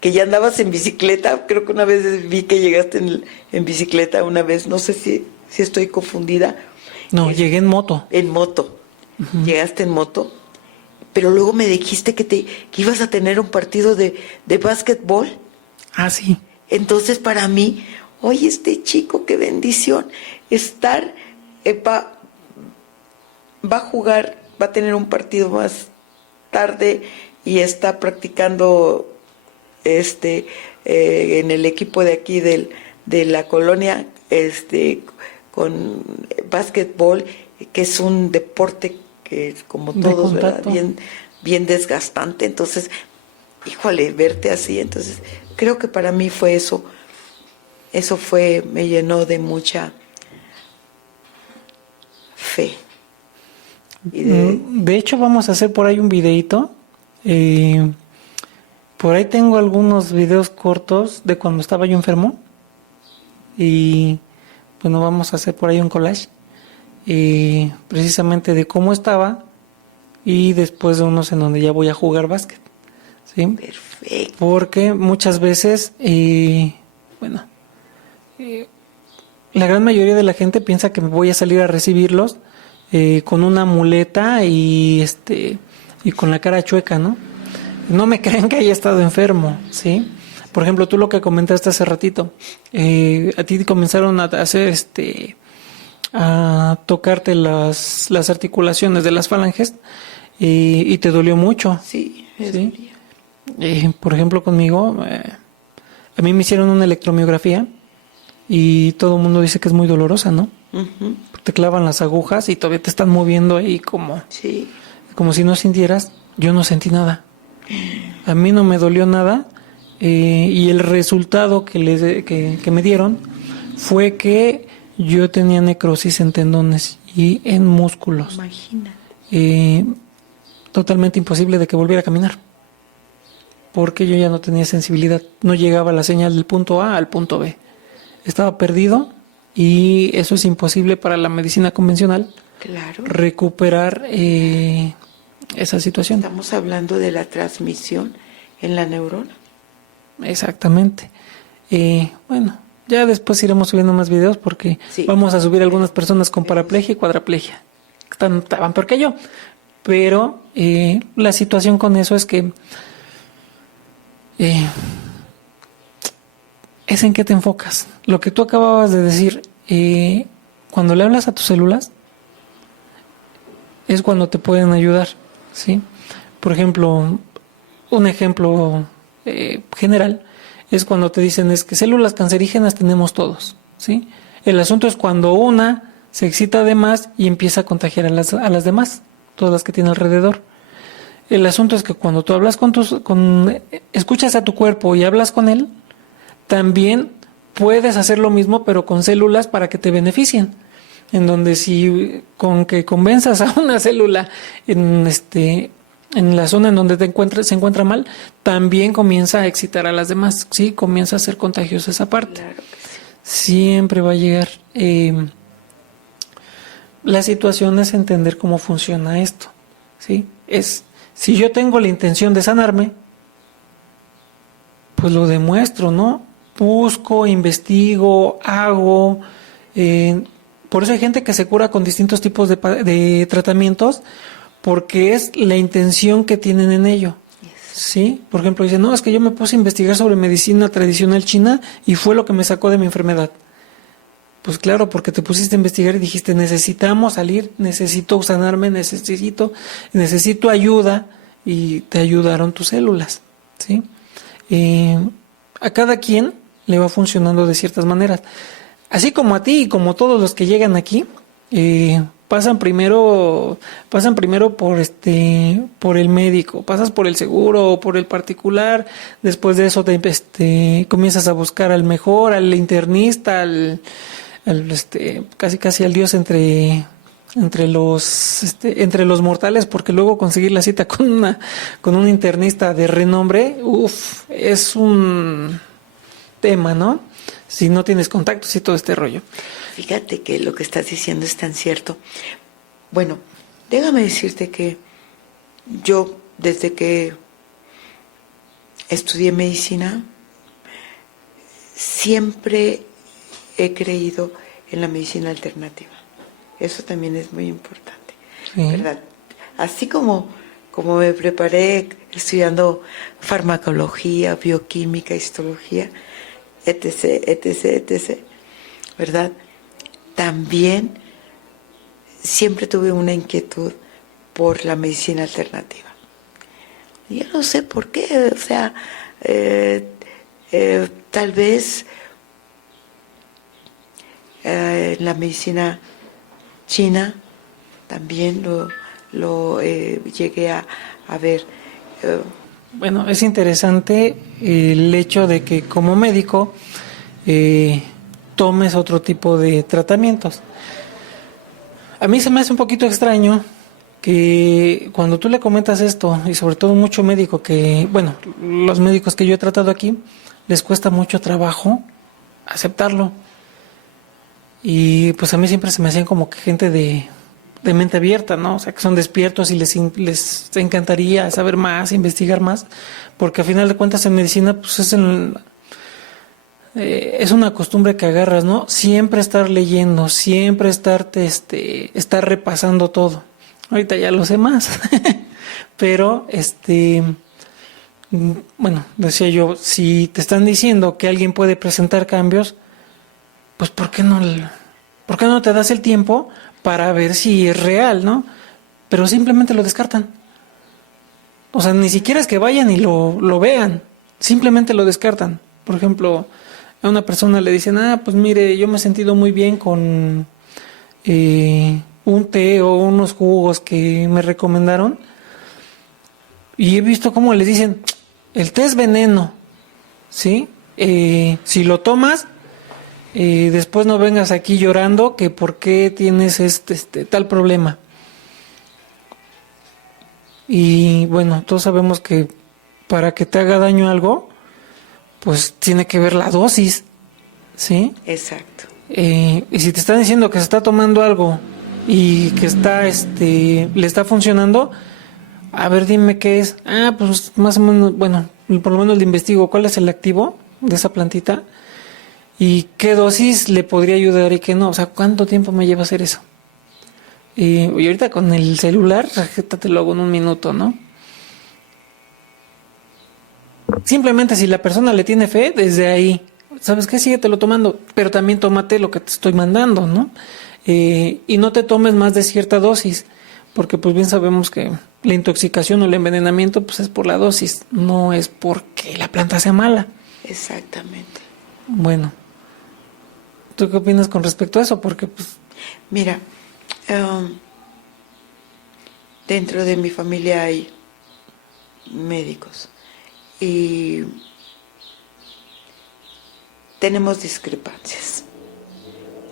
que ya andabas en bicicleta, creo que una vez vi que llegaste en bicicleta una vez, no sé si estoy confundida. No, llegué en moto. En moto, llegaste en moto, pero luego me dijiste que ibas a tener un partido de básquetbol. Ah, sí. Entonces para mí, oye, este chico, qué bendición, estar, va a jugar, va a tener un partido más tarde y está practicando en el equipo de aquí de la colonia, con básquetbol, que es un deporte que como todos, ¿verdad? Bien desgastante. Entonces, híjole, verte así, entonces creo que para mí fue eso me llenó de mucha fe. De hecho, vamos a hacer por ahí un videíto. Por ahí tengo algunos videos cortos de cuando estaba yo enfermo. Y bueno, vamos a hacer por ahí un collage. Precisamente de cómo estaba. Y después de unos en donde ya voy a jugar básquet. ¿Sí? Perfecto. Porque muchas veces, la gran mayoría de la gente piensa que me voy a salir a recibirlos con una muleta y con la cara chueca, ¿no? No me crean que haya estado enfermo, ¿sí? Por ejemplo, tú lo que comentaste hace ratito, a ti comenzaron a hacer a tocarte las articulaciones de las falanges y te dolió mucho. Sí, ¿sí? Por ejemplo, conmigo, a mí me hicieron una electromiografía y todo el mundo dice que es muy dolorosa, ¿no? Uh-huh. Te clavan las agujas y todavía te están moviendo ahí como si no sintieras. Yo no sentí nada. A mí no me dolió nada y el resultado que me dieron fue que yo tenía necrosis en tendones y en músculos. Imagínate. Totalmente imposible de que volviera a caminar. Porque yo ya no tenía sensibilidad. No llegaba la señal del punto A al punto B. Estaba perdido y eso es imposible para la medicina convencional. Claro. Recuperar esa situación. Estamos hablando de la transmisión en la neurona. Exactamente. Bueno, ya después iremos subiendo más videos porque vamos a subir algunas personas con paraplegia y cuadraplegia. Estaban peor que yo. Pero la situación con eso es que es en qué te enfocas. Lo que tú acababas de decir, cuando le hablas a tus células, es cuando te pueden ayudar, ¿sí? Por ejemplo, un ejemplo general es cuando te dicen es que células cancerígenas tenemos todos, ¿sí? El asunto es cuando una se excita de más y empieza a contagiar a las demás, todas las que tiene alrededor. El asunto es que cuando tú hablas escuchas a tu cuerpo y hablas con él, también puedes hacer lo mismo pero con células para que te beneficien. En donde si con que convenzas a una célula en la zona en donde se encuentra mal, también comienza a excitar a las demás, ¿sí? Comienza a ser contagiosa esa parte. Claro que sí. Siempre va a llegar. La situación es entender cómo funciona esto, ¿sí? Si yo tengo la intención de sanarme, pues lo demuestro, ¿no? Busco, investigo, hago. Por eso hay gente que se cura con distintos tipos de tratamientos, porque es la intención que tienen en ello. ¿Sí? Por ejemplo, dicen, no, es que yo me puse a investigar sobre medicina tradicional china y fue lo que me sacó de mi enfermedad. Pues claro, porque te pusiste a investigar y dijiste, necesitamos salir, necesito sanarme, necesito ayuda, y te ayudaron tus células, ¿sí? Eh, a cada quien le va funcionando de ciertas maneras. Así como a ti y como todos los que llegan aquí, pasan primero por el médico, pasas por el seguro o por el particular, después de eso comienzas a buscar al mejor, al internista, casi al Dios entre los mortales, porque luego conseguir la cita con un internista de renombre, es un tema, ¿no? Si no tienes contactos y todo este rollo. Fíjate que lo que estás diciendo es tan cierto. Bueno, déjame decirte que yo, desde que estudié medicina, siempre he creído en la medicina alternativa. Eso también es muy importante, sí. ¿Verdad? Así como me preparé estudiando farmacología, bioquímica, histología, etc., ¿verdad? También siempre tuve una inquietud por la medicina alternativa. Yo no sé por qué, o sea, tal vez en la medicina china también lo llegué a ver. Bueno, es interesante el hecho de que como médico tomes otro tipo de tratamientos. A mí se me hace un poquito extraño que cuando tú le comentas esto, y sobre todo mucho médico los médicos que yo he tratado aquí, les cuesta mucho trabajo aceptarlo. Y pues a mí siempre se me hacían como que gente de mente abierta, ¿no? O sea, que son despiertos y les encantaría saber más, investigar más, porque a final de cuentas en medicina pues es una costumbre que agarras, ¿no? Siempre estar leyendo, siempre estar repasando todo. Ahorita ya lo sé más, pero bueno, decía yo, si te están diciendo que alguien puede presentar cambios, pues ¿por qué no te das el tiempo para ver si es real, ¿no? Pero simplemente lo descartan. O sea, ni siquiera es que vayan y lo vean, simplemente lo descartan. Por ejemplo, a una persona le dicen, pues mire, yo me he sentido muy bien con un té o unos jugos que me recomendaron, y he visto cómo les dicen, el té es veneno, ¿sí? Si lo tomas, después no vengas aquí llorando que por qué tienes tal problema. Y bueno, todos sabemos que para que te haga daño algo, pues tiene que ver la dosis, ¿sí? Exacto. Y si te están diciendo que se está tomando algo y que le está funcionando, a ver, dime qué es. Pues más o menos, bueno, por lo menos le investigo cuál es el activo de esa plantita y qué dosis le podría ayudar y qué no. O sea, ¿cuánto tiempo me lleva hacer eso? Y ahorita con el celular, te lo hago en un minuto, ¿no? Simplemente si la persona le tiene fe, desde ahí, ¿sabes qué? Síguetelo tomando, pero también tómate lo que te estoy mandando, ¿no? Y no te tomes más de cierta dosis, porque pues bien sabemos que la intoxicación o el envenenamiento pues es por la dosis, no es porque la planta sea mala. Exactamente. Bueno, ¿tú qué opinas con respecto a eso? Porque pues... Mira, dentro de mi familia hay médicos y tenemos discrepancias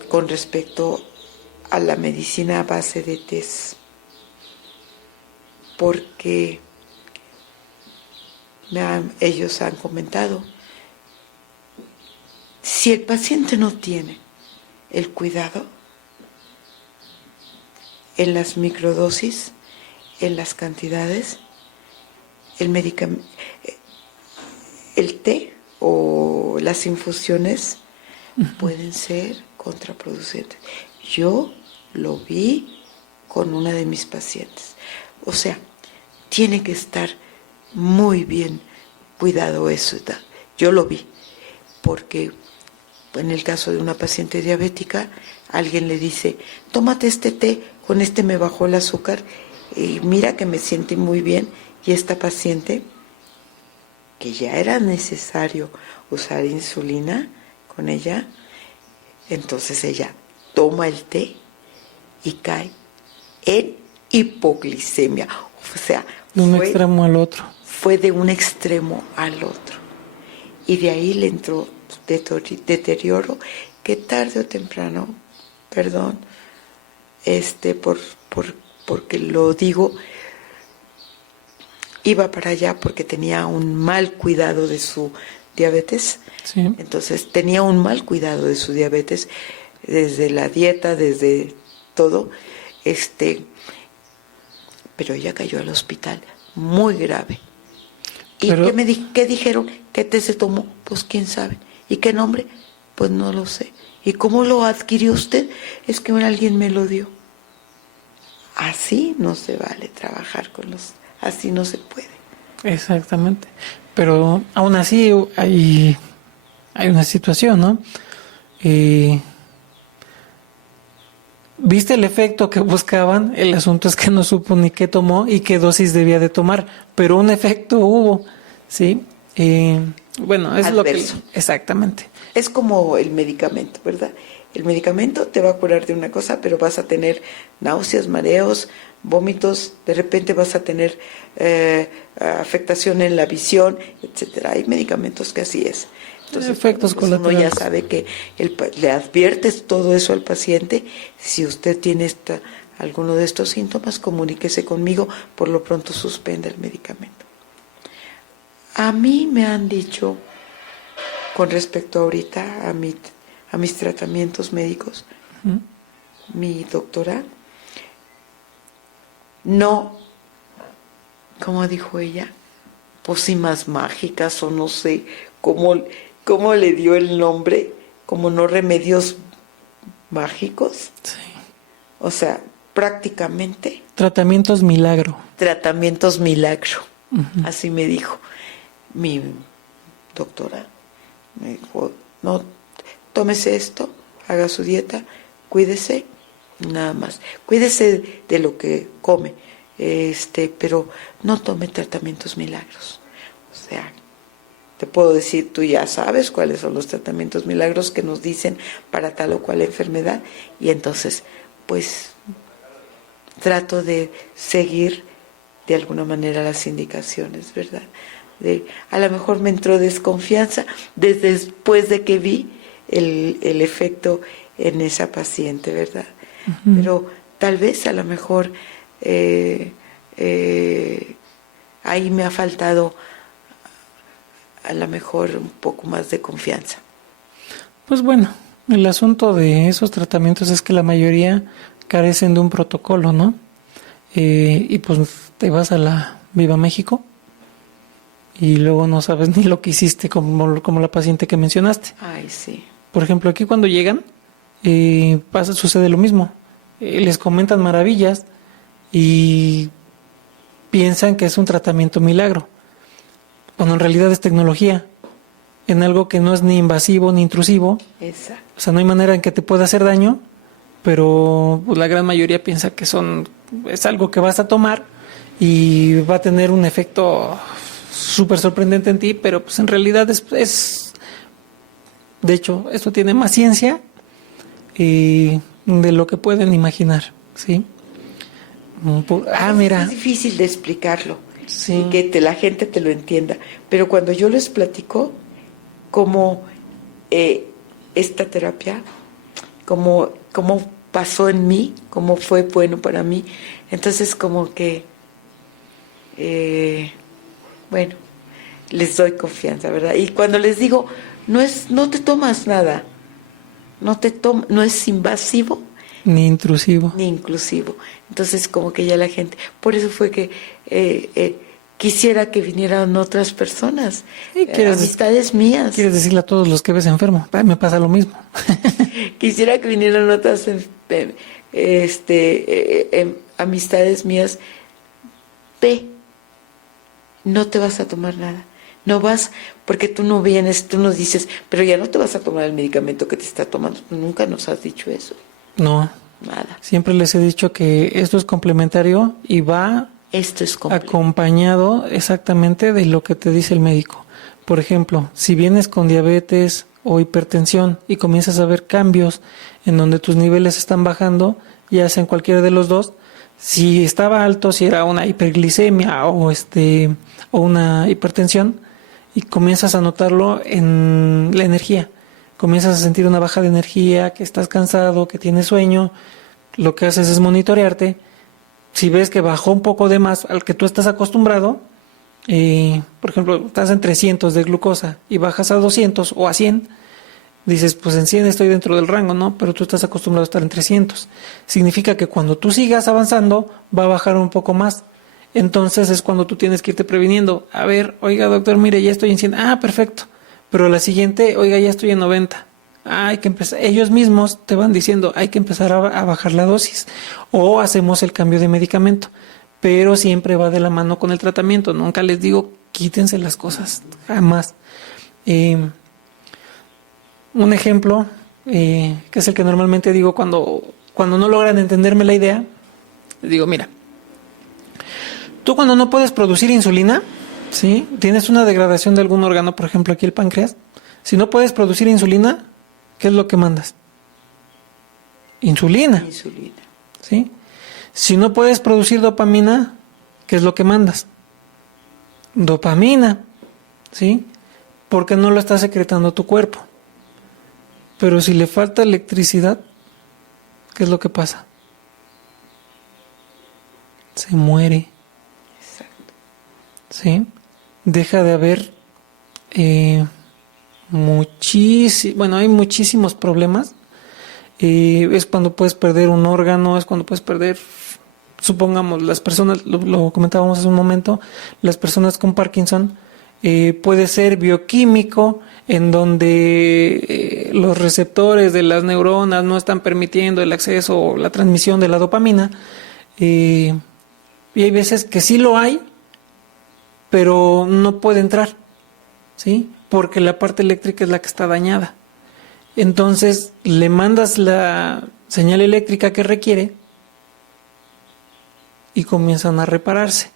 con respecto a la medicina a base de test, porque ellos han comentado, si el paciente no tiene el cuidado en las microdosis, en las cantidades, el medicamento, el té o las infusiones pueden ser contraproducentes. Yo lo vi con una de mis pacientes. O sea, tiene que estar muy bien cuidado eso. Yo lo vi, porque en el caso de una paciente diabética, alguien le dice, tómate este té, con este me bajó el azúcar y mira que me siente muy bien. Y esta paciente, que ya era necesario usar insulina con ella, entonces ella toma el té y cae en hipoglicemia. O sea, De un extremo al otro. fue de un extremo al otro. Y de ahí le entró deterioro que tarde o temprano, perdón, porque lo digo, iba para allá porque tenía un mal cuidado de su diabetes. Sí. Entonces tenía un mal cuidado de su diabetes, desde la dieta, desde todo, pero ella cayó al hospital muy grave. ¿Y pero, qué dijeron? ¿Qué té se tomó? Pues quién sabe. ¿Y qué nombre? Pues no lo sé. ¿Y cómo lo adquirió usted? Es que alguien me lo dio. Así no se vale trabajar así no se puede. exactamente. Pero aún así hay una situación, ¿no? ¿Viste el efecto que buscaban? El asunto es que no supo ni qué tomó y qué dosis debía de tomar, pero un efecto hubo, ¿sí? Bueno, es Adverso. lo que... Exactamente. Es como el medicamento, ¿verdad? El medicamento te va a curar de una cosa, pero vas a tener náuseas, mareos, vómitos, de repente vas a tener afectación en la visión, etcétera. Hay medicamentos que así es. Entonces, Efectos pues uno colaterales. ya sabe que le adviertes todo eso al paciente. Si usted tiene alguno de estos síntomas, comuníquese conmigo, por lo pronto suspenda el medicamento. A mí me han dicho, con respecto ahorita a mis tratamientos médicos, mi doctora, no, como dijo ella, pócimas mágicas o no sé cómo le dio el nombre, como no remedios mágicos. Sí. O sea, prácticamente Tratamientos milagro. tratamientos milagro. Así me dijo mi doctora. Me dijo, no, tómese esto, haga su dieta, cuídese, nada más. Cuídese de lo que come, pero no tome tratamientos milagros. O sea, te puedo decir, tú ya sabes cuáles son los tratamientos milagros que nos dicen para tal o cual enfermedad, y entonces, pues, trato de seguir de alguna manera las indicaciones, ¿verdad? A lo mejor me entró desconfianza después de que vi el efecto en esa paciente, ¿verdad? Pero tal vez a lo mejor ahí me ha faltado a lo mejor un poco más de confianza. Pues bueno, el asunto de esos tratamientos es que la mayoría carecen de un protocolo, ¿no? Y pues te vas a la Viva México y luego no sabes ni lo que hiciste, como la paciente que mencionaste. Ay, sí. Por ejemplo, aquí cuando llegan, sucede lo mismo. Les comentan maravillas y piensan que es un tratamiento milagro, cuando en realidad es tecnología, en algo que no es ni invasivo ni intrusivo. Exacto. O sea, no hay manera en que te pueda hacer daño, pero pues, la gran mayoría piensa que es algo que vas a tomar y va a tener un efecto súper sorprendente en ti, pero pues en realidad de hecho, esto tiene más ciencia de lo que pueden imaginar, ¿sí? Mira. Es difícil de explicarlo, Sí. y que la gente te lo entienda, pero cuando yo les platico cómo esta terapia, cómo pasó en mí, cómo fue bueno para mí, entonces como que, bueno, les doy confianza, ¿verdad? Y cuando les digo, no te tomas nada, no es invasivo Ni intrusivo. ni inclusivo. Entonces como que ya la gente, por eso fue que quisiera que vinieran otras personas, amistades mías. ¿Quieres decirle a todos los que ves enfermo? Me pasa lo mismo. Quisiera que vinieran otras amistades mías. Ve, no te vas a tomar nada, No vas, porque tú no vienes, tú nos dices, pero ya no te vas a tomar el medicamento que te está tomando. Nunca nos has dicho eso. No, Nada. siempre les he dicho que esto es complementario y va Esto es complementario. acompañado exactamente de lo que te dice el médico. Por ejemplo, si vienes con diabetes o hipertensión y comienzas a ver cambios en donde tus niveles están bajando, ya sea en cualquiera de los dos, si estaba alto, si era una hiperglicemia o una hipertensión, y comienzas a notarlo en la energía. Comienzas a sentir una baja de energía, que estás cansado, que tienes sueño, lo que haces es monitorearte. Si ves que bajó un poco de más al que tú estás acostumbrado, por ejemplo, estás en 300 de glucosa y bajas a 200 o a 100, dices, pues en 100 estoy dentro del rango, ¿no? Pero tú estás acostumbrado a estar en 300. Significa que cuando tú sigas avanzando, va a bajar un poco más. Entonces es cuando tú tienes que irte previniendo. A ver, oiga, doctor, mire, ya estoy en 100. Ah, perfecto. Pero la siguiente, oiga, ya estoy en 90. Ah, hay que empezar. Ellos mismos te van diciendo, hay que empezar a bajar la dosis. O hacemos el cambio de medicamento. Pero siempre va de la mano con el tratamiento. Nunca les digo, quítense las cosas. Jamás. Un ejemplo, que es el que normalmente digo cuando no logran entenderme la idea, les digo, mira, tú cuando no puedes producir insulina, ¿sí? Tienes una degradación de algún órgano, por ejemplo aquí el páncreas, si no puedes producir insulina, ¿qué es lo que mandas? Insulina. Insulina. ¿Sí? Si no puedes producir dopamina, ¿qué es lo que mandas? Dopamina, ¿sí? Porque no lo está secretando tu cuerpo. Pero si le falta electricidad, ¿qué es lo que pasa? Se muere. Exacto. ¿Sí? Deja de haber hay muchísimos problemas. Es cuando puedes perder un órgano, es cuando puedes perder, supongamos, las personas, lo comentábamos hace un momento, las personas con Parkinson, puede ser bioquímico, en donde los receptores de las neuronas no están permitiendo el acceso o la transmisión de la dopamina, y hay veces que sí lo hay, pero no puede entrar, ¿sí? Porque la parte eléctrica es la que está dañada. Entonces le mandas la señal eléctrica que requiere y comienzan a repararse.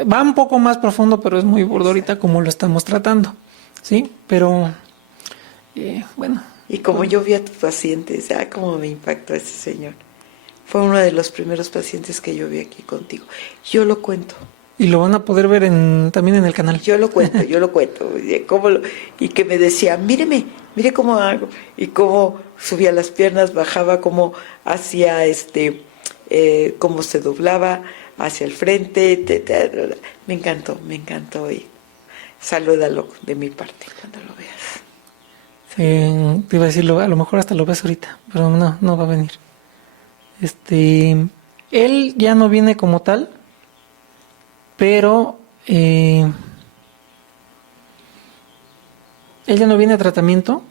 Va un poco más profundo, pero es muy burdo ahorita como lo estamos tratando, ¿sí? Pero, bueno. Y como yo vi a tu paciente, cómo me impactó ese señor. Fue uno de los primeros pacientes que yo vi aquí contigo. Yo lo cuento. Y lo van a poder ver también en el canal. Yo lo cuento. Y que me decía, mire cómo hago. Y cómo subía las piernas, bajaba, cómo hacía cómo se doblaba hacia el frente. Me encantó. Y salúdalo de mi parte cuando lo veas. Te iba a decirlo, a lo mejor hasta lo ves ahorita, pero no va a venir. Él ya no viene como tal, pero él ya no viene a tratamiento,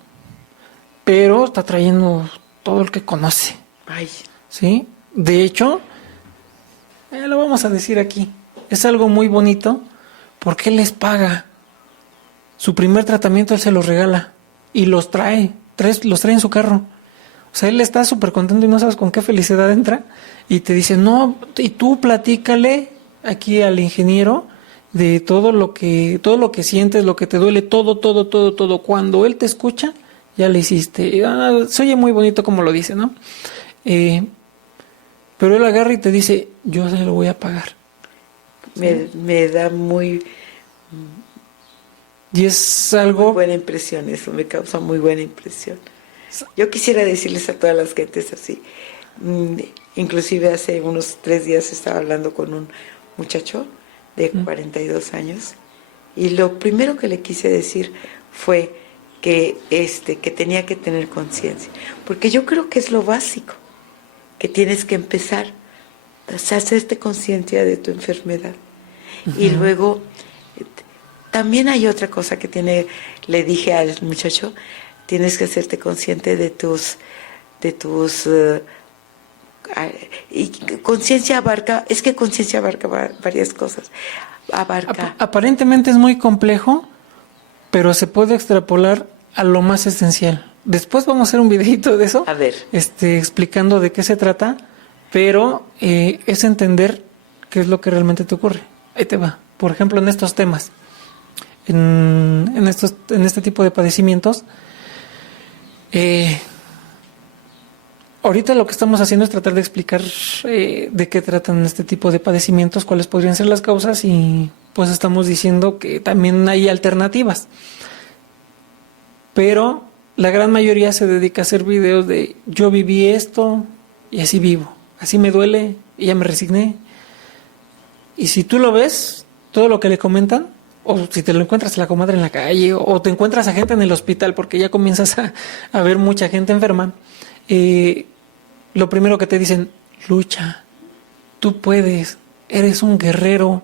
pero está trayendo todo el que conoce. Ay. ¿Sí? De hecho, lo vamos a decir aquí, es algo muy bonito porque él les paga. Su primer tratamiento él se los regala y los trae en su carro. O sea, él está súper contento y no sabes con qué felicidad entra y te dice, no, y tú platícale aquí al ingeniero de todo lo que sientes, lo que te duele, todo. Cuando él te escucha, ya le hiciste. Se oye muy bonito como lo dice, ¿no? Pero él agarra y te dice, yo se lo voy a pagar. Me da y es algo... Muy buena impresión, eso me causa muy buena impresión. Yo quisiera decirles a todas las gentes así. Inclusive hace unos 3 días estaba hablando con un muchacho de 42 años y lo primero que le quise decir fue que tenía que tener conciencia, porque yo creo que es lo básico, que tienes que empezar a hacerte conciencia de tu enfermedad. Y luego también hay otra cosa que le dije al muchacho, tienes que hacerte consciente de tus y conciencia abarca varias cosas. abarca? Aparentemente es muy complejo, pero se puede extrapolar a lo más esencial. Después vamos a hacer un videito de eso, A ver. explicando de qué se trata, pero es entender qué es lo que realmente te ocurre. Ahí te va. Por ejemplo, en estos temas, en este tipo de padecimientos, ahorita lo que estamos haciendo es tratar de explicar de qué tratan este tipo de padecimientos, cuáles podrían ser las causas, y pues estamos diciendo que también hay alternativas. Pero la gran mayoría se dedica a hacer videos de yo viví esto y así vivo, así me duele y ya me resigné. Y si tú lo ves, todo lo que le comentan, o si te lo encuentras a la comadre en la calle, o te encuentras a gente en el hospital, porque ya comienzas a ver mucha gente enferma, lo primero que te dicen, lucha, tú puedes, eres un guerrero.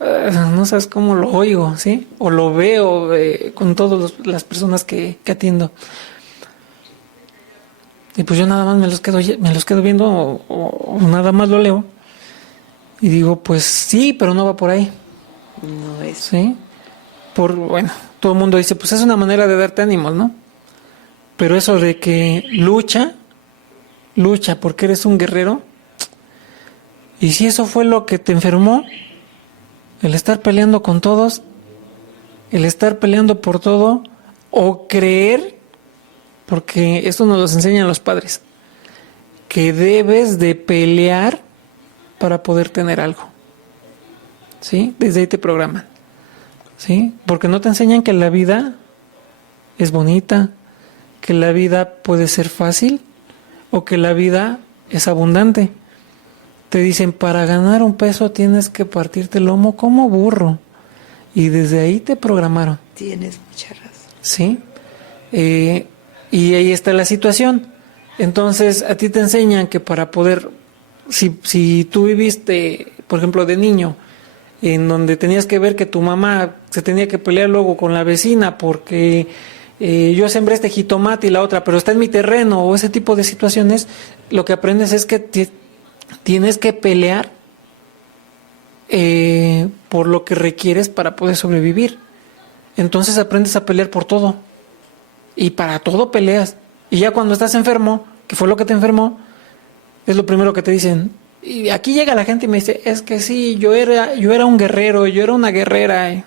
No sabes cómo lo oigo, ¿sí? O lo veo con todas las personas que atiendo. Y pues yo nada más me los quedo viendo o nada más lo leo. Y digo, pues sí, pero no va por ahí, No es. ¿sí? Bueno, todo el mundo dice, pues es una manera de darte ánimos, ¿no? Pero eso de que lucha porque eres un guerrero. Y si eso fue lo que te enfermó, el estar peleando con todos, el estar peleando por todo, o creer, porque esto nos lo enseñan los padres, que debes de pelear para poder tener algo. ¿Sí? Desde ahí te programan. ¿Sí? Porque no te enseñan que la vida es bonita, que la vida puede ser fácil o que la vida es abundante. Te dicen, para ganar un peso tienes que partirte el lomo como burro. Y desde ahí te programaron. Tienes mucha razón. ¿Sí? Y ahí está la situación. Entonces, a ti te enseñan que para poder, si tú viviste, por ejemplo, de niño, en donde tenías que ver que tu mamá se tenía que pelear luego con la vecina porque yo sembré este jitomate y la otra, pero está en mi terreno, o ese tipo de situaciones, lo que aprendes es que tienes que pelear por lo que requieres para poder sobrevivir. Entonces aprendes a pelear por todo. Y para todo peleas. Y ya cuando estás enfermo, que fue lo que te enfermó, es lo primero que te dicen. Y aquí llega la gente y me dice, es que sí, yo era un guerrero, yo era una guerrera. Ahí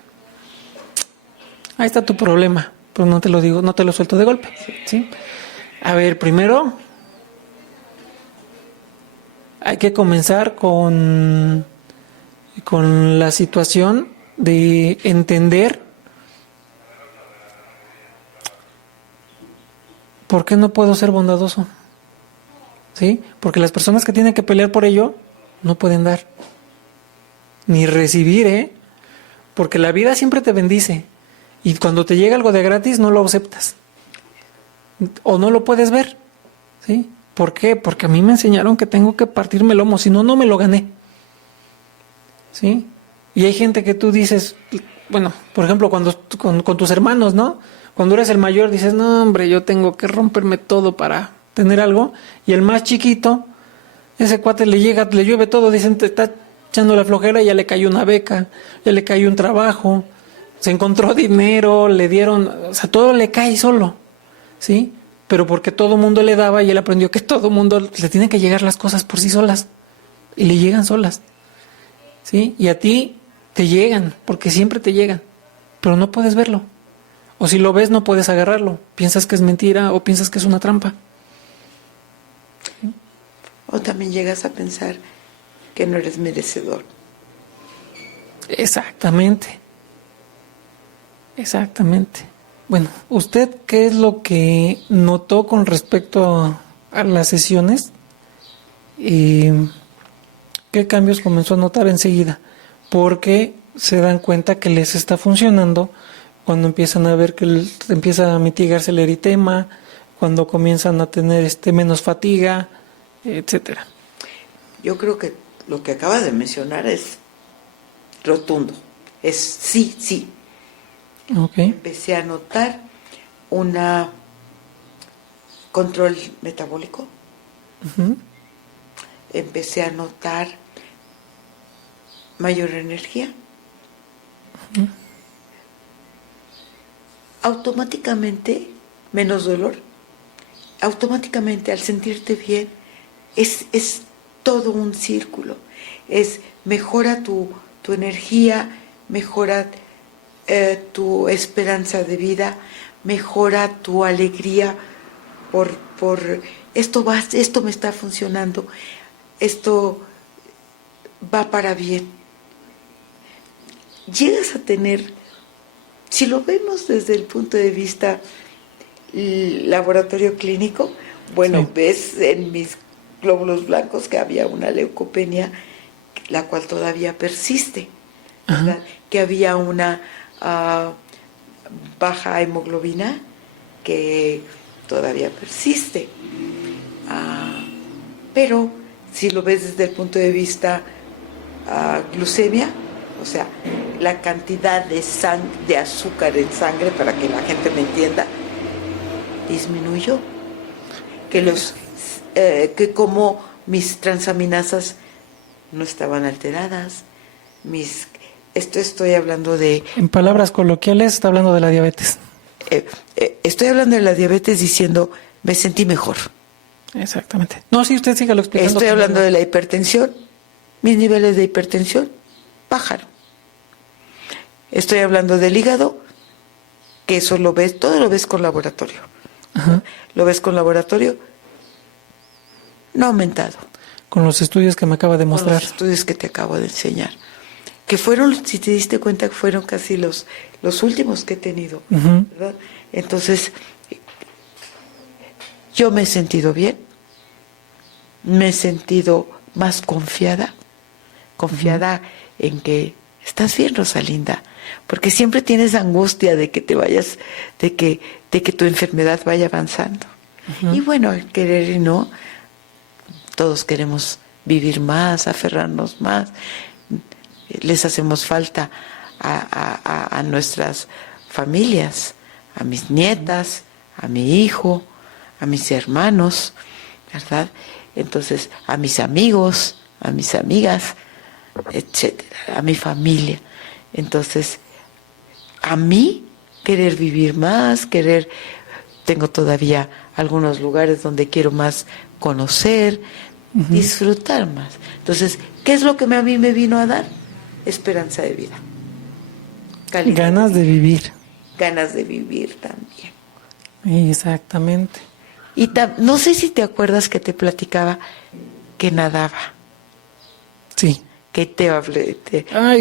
está tu problema. Pero no te lo digo, no te lo suelto de golpe. ¿Sí? A ver, primero hay que comenzar con la situación de entender por qué no puedo ser bondadoso. ¿Sí? Porque las personas que tienen que pelear por ello no pueden dar ni recibir, porque la vida siempre te bendice y cuando te llega algo de gratis no lo aceptas o no lo puedes ver, ¿sí? ¿Por qué? Porque a mí me enseñaron que tengo que partirme el lomo, si no, no me lo gané, ¿sí? Y hay gente que tú dices, bueno, por ejemplo, cuando con tus hermanos, ¿no? Cuando eres el mayor dices, no, hombre, yo tengo que romperme todo para tener algo, y el más chiquito, ese cuate le llueve todo, dicen, te está echando la flojera y ya le cayó una beca, ya le cayó un trabajo, se encontró dinero, le dieron, o sea, todo le cae solo, ¿sí? Pero porque todo mundo le daba y él aprendió que todo mundo le tienen que llegar las cosas por sí solas, y le llegan solas, ¿sí? Y a ti te llegan, porque siempre te llegan, pero no puedes verlo. O si lo ves no puedes agarrarlo, piensas que es mentira o piensas que es una trampa. O también llegas a pensar que no eres merecedor. Exactamente. Bueno, ¿usted qué es lo que notó con respecto a las sesiones? ¿Y qué cambios comenzó a notar enseguida? Porque se dan cuenta que les está funcionando cuando empiezan a ver que empieza a mitigarse el eritema, cuando comienzan a tener menos fatiga, etcétera. Yo creo que lo que acabas de mencionar es rotundo. Es sí, sí. Okay. Empecé a notar una control metabólico. Uh-huh. Empecé a notar mayor energía. automáticamente menos dolor, automáticamente al sentirte bien, es todo un círculo, mejora tu energía, mejora tu esperanza de vida, mejora tu alegría por esto me está funcionando, esto va para bien. Llegas a tener, si lo vemos desde el punto de vista laboratorio clínico, bueno, sí, ves en mis glóbulos blancos que había una leucopenia, la cual todavía persiste, ¿verdad? Que había una baja hemoglobina que todavía persiste. Pero si lo ves desde el punto de vista glucemia, o sea, la cantidad de azúcar en sangre, para que la gente me entienda, disminuyó. Que como mis transaminasas no estaban alteradas, estoy hablando de... En palabras coloquiales, está hablando de la diabetes. Estoy hablando de la diabetes diciendo, me sentí mejor. Exactamente. No, sí, usted sígalo explicando. Estoy hablando de la hipertensión, mis niveles de hipertensión bajaron. Estoy hablando del hígado, que eso todo lo ves con laboratorio. Ajá. Lo ves con laboratorio, no ha aumentado. Con los estudios que me acaba de mostrar. Con los estudios que te acabo de enseñar. Que fueron, si te diste cuenta, que fueron casi los últimos que he tenido. Uh-huh. ¿Verdad? Entonces, yo me he sentido bien, me he sentido más confiada uh-huh. en que estás bien, Rosalinda, porque siempre tienes angustia de que te vayas, de que tu enfermedad vaya avanzando. Uh-huh. Y bueno, querer y no, todos queremos vivir más, aferrarnos más, les hacemos falta a nuestras familias, a mis nietas, a mi hijo, a mis hermanos, ¿verdad? Entonces, a mis amigos, a mis amigas, etcétera, a mi familia. Entonces, a mí querer vivir más, tengo todavía algunos lugares donde quiero más conocer, uh-huh. disfrutar más. Entonces, ¿qué es lo que a mí me vino a dar? Esperanza de vida. Ganas de vivir. Ganas de vivir también. Exactamente. Y no sé si te acuerdas que te platicaba que nadaba. Sí. Que te hablé.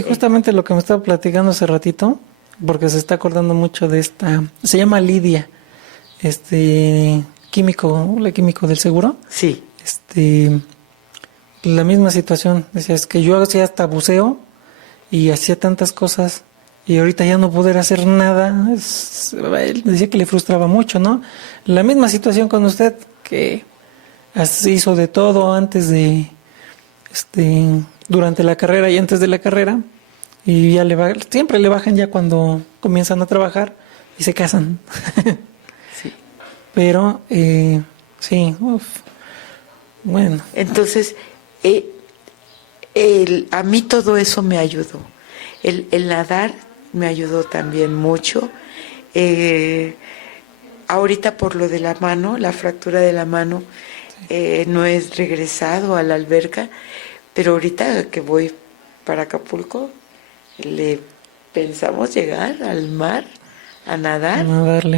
Justamente lo que me estaba platicando hace ratito, porque se está acordando mucho de esta, se llama Lidia, químico del seguro. Sí. La misma situación, decía, es que yo hacía hasta buceo y hacía tantas cosas y ahorita ya no poder hacer nada, él decía que le frustraba mucho, ¿no? La misma situación con usted, que hizo de todo antes de, durante la carrera y antes de la carrera, y ya siempre le bajan ya cuando comienzan a trabajar y se casan. Sí. Pero, sí, bueno. Entonces, a mí todo eso me ayudó. El nadar me ayudó también mucho. Ahorita por lo de la mano, la fractura de la mano, no he regresado a la alberca, pero ahorita que voy para Acapulco, pensamos llegar al mar a nadar.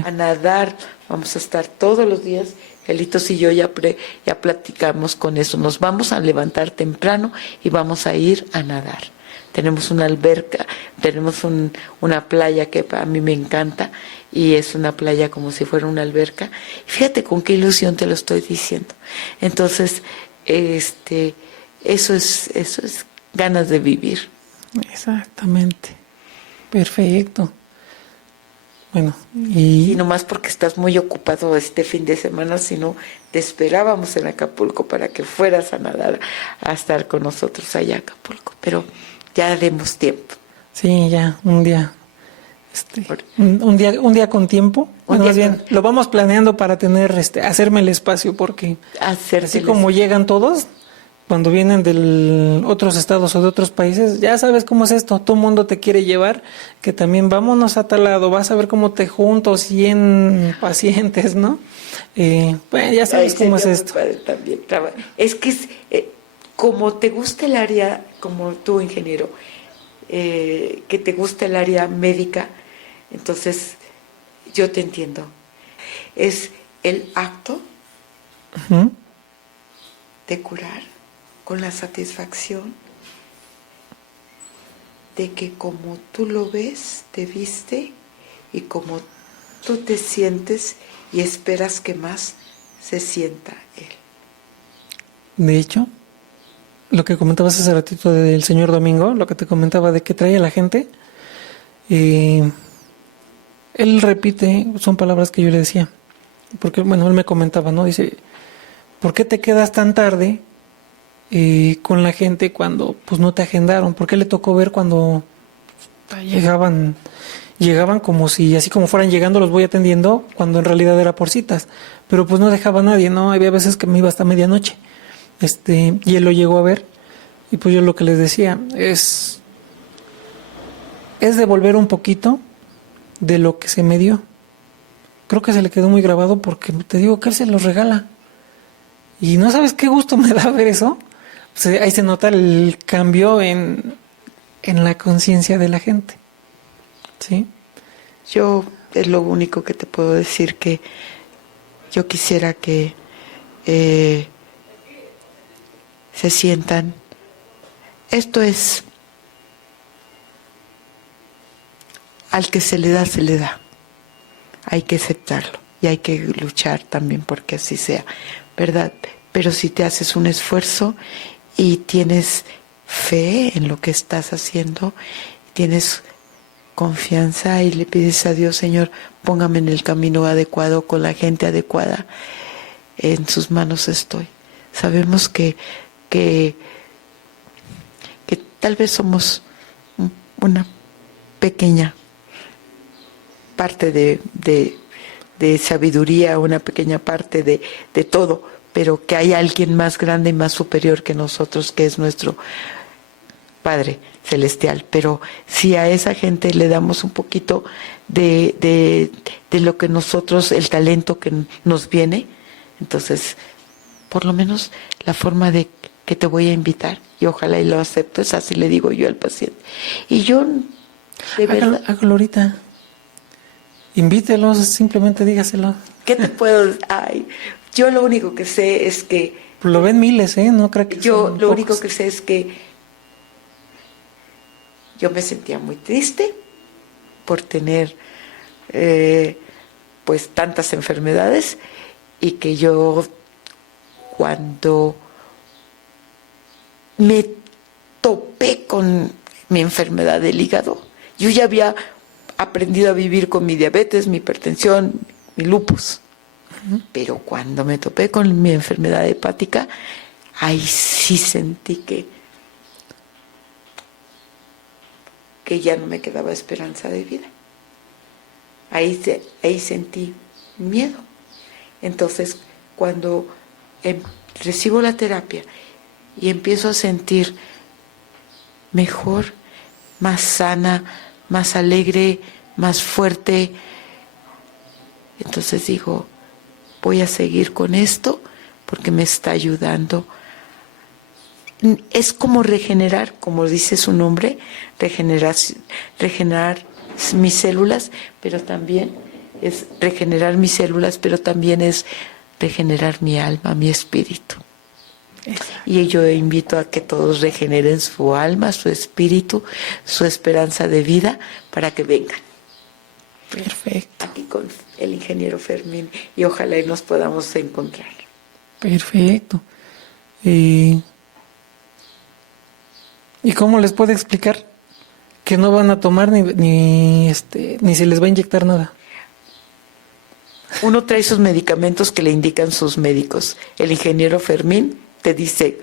A nadar. Vamos a estar todos los días. Gelitos y yo ya platicamos con eso. Nos vamos a levantar temprano y vamos a ir a nadar. Tenemos una alberca, tenemos una playa que a mí me encanta y es una playa como si fuera una alberca. Fíjate con qué ilusión te lo estoy diciendo. Entonces, eso es ganas de vivir. Exactamente. Perfecto. Bueno, y nomás porque estás muy ocupado este fin de semana, si no, te esperábamos en Acapulco para que fueras a nadar, a estar con nosotros allá en Acapulco, pero ya haremos tiempo. Sí, ya, un día, un día con tiempo. Bueno, más bien, lo vamos planeando para tener, hacerme el espacio, porque así como llegan todos, cuando vienen de otros estados o de otros países, ya sabes cómo es esto, todo el mundo te quiere llevar, que también vámonos a tal lado, vas a ver cómo te junto 100 pacientes, ¿no? Bueno, ya sabes Ay, cómo es sería muy esto. padre también. Es que como te gusta el área, como tú, ingeniero, que te gusta el área médica, entonces yo te entiendo. Es el acto Ujú. de curar con la satisfacción de que como tú lo ves, te viste y como tú te sientes y esperas que más se sienta él. De hecho, lo que comentabas hace ratito del señor Domingo, lo que te comentaba de que trae a la gente, eh, él repite, son palabras que yo le decía, porque bueno, él me comentaba, ¿no? Dice, ¿por qué te quedas tan tarde con la gente cuando pues no te agendaron? ¿Por qué le tocó ver cuando llegaban como si así como fueran llegando los voy atendiendo, cuando en realidad era por citas, pero pues no dejaba a nadie, ¿no? Había veces que me iba hasta medianoche, y él lo llegó a ver, y pues yo lo que les decía es devolver un poquito de lo que se me dio. Creo que se le quedó muy grabado porque te digo que él se los regala. Y no sabes qué gusto me da ver eso. Pues ahí se nota el cambio en la conciencia de la gente. ¿Sí? Yo es lo único que te puedo decir, que yo quisiera que se sientan. Esto es, al que se le da, se le da. Hay que aceptarlo y hay que luchar también porque así sea, ¿verdad? Pero si te haces un esfuerzo y tienes fe en lo que estás haciendo, tienes confianza y le pides a Dios, Señor, póngame en el camino adecuado, con la gente adecuada, en sus manos estoy. Sabemos que, que tal vez somos una pequeña parte de sabiduría, una pequeña parte de todo, pero que hay alguien más grande y más superior que nosotros, que es nuestro Padre Celestial. Pero si a esa gente le damos un poquito de lo que nosotros, el talento que nos viene, entonces, por lo menos la forma de que te voy a invitar, y ojalá y lo aceptes, así le digo yo al paciente. Y yo, de verdad, Hágalo ahorita. Invítelos, simplemente dígaselo. ¿qué te puedo? Ay, yo lo único que sé es que Lo ven miles, ¿eh? No creo que yo sean lo único pocos. que sé es que yo me sentía muy triste por tener pues tantas enfermedades, y que yo, cuando me topé con mi enfermedad del hígado, yo ya había aprendido a vivir con mi diabetes, mi hipertensión, mi lupus. Pero cuando me topé con mi enfermedad hepática, ahí sí sentí que ya no me quedaba esperanza de vida. Ahí sentí miedo. Entonces, cuando recibo la terapia y empiezo a sentir mejor, más sana, más alegre, más fuerte, entonces digo, voy a seguir con esto porque me está ayudando. Es como regenerar, como dice su nombre, regenerar mis células, pero también es regenerar mis células, pero también es regenerar mi alma, mi espíritu. Exacto. Y yo invito a que todos regeneren su alma, su espíritu, su esperanza de vida, para que vengan Perfecto. aquí con el ingeniero Fermín, y ojalá y nos podamos encontrar. Perfecto. ¿Y cómo les puede explicar que no van a tomar ni se les va a inyectar nada? Uno trae sus medicamentos que le indican sus médicos. El ingeniero Fermín te dice,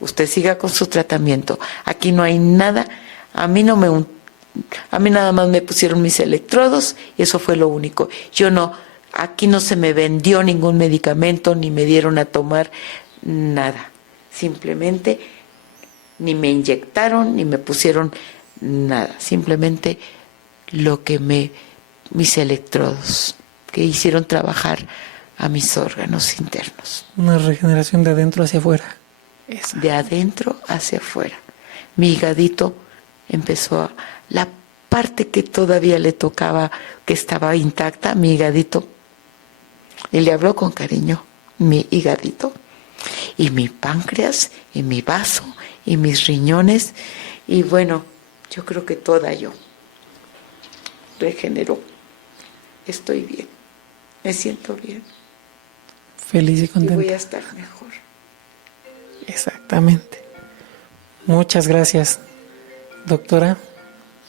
usted siga con su tratamiento. Aquí no hay nada. A mí nada más me pusieron mis electrodos y eso fue lo único. Aquí no se me vendió ningún medicamento ni me dieron a tomar nada. Simplemente ni me inyectaron ni me pusieron nada, simplemente mis electrodos que hicieron trabajar a mis órganos internos. Una regeneración de adentro hacia afuera. De adentro hacia afuera. Mi higadito empezó la parte que todavía le tocaba, que estaba intacta, mi higadito, y le habló con cariño, mi higadito, y mi páncreas, y mi vaso, y mis riñones, y bueno, yo creo que toda yo regeneró. Estoy bien, me siento bien. Feliz y Y contenta. voy a estar mejor. Exactamente. Muchas gracias, doctora.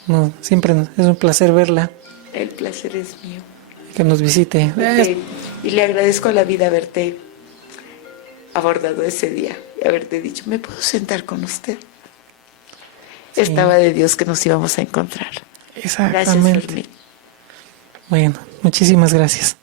No, siempre es un placer verla, El placer es mío. que nos visite. Y le agradezco a la vida haberte abordado ese día y haberte dicho, ¿me puedo sentar con usted? Sí. Estaba de Dios que nos íbamos a encontrar. Gracias, Exactamente. Fermín. Bueno, muchísimas gracias.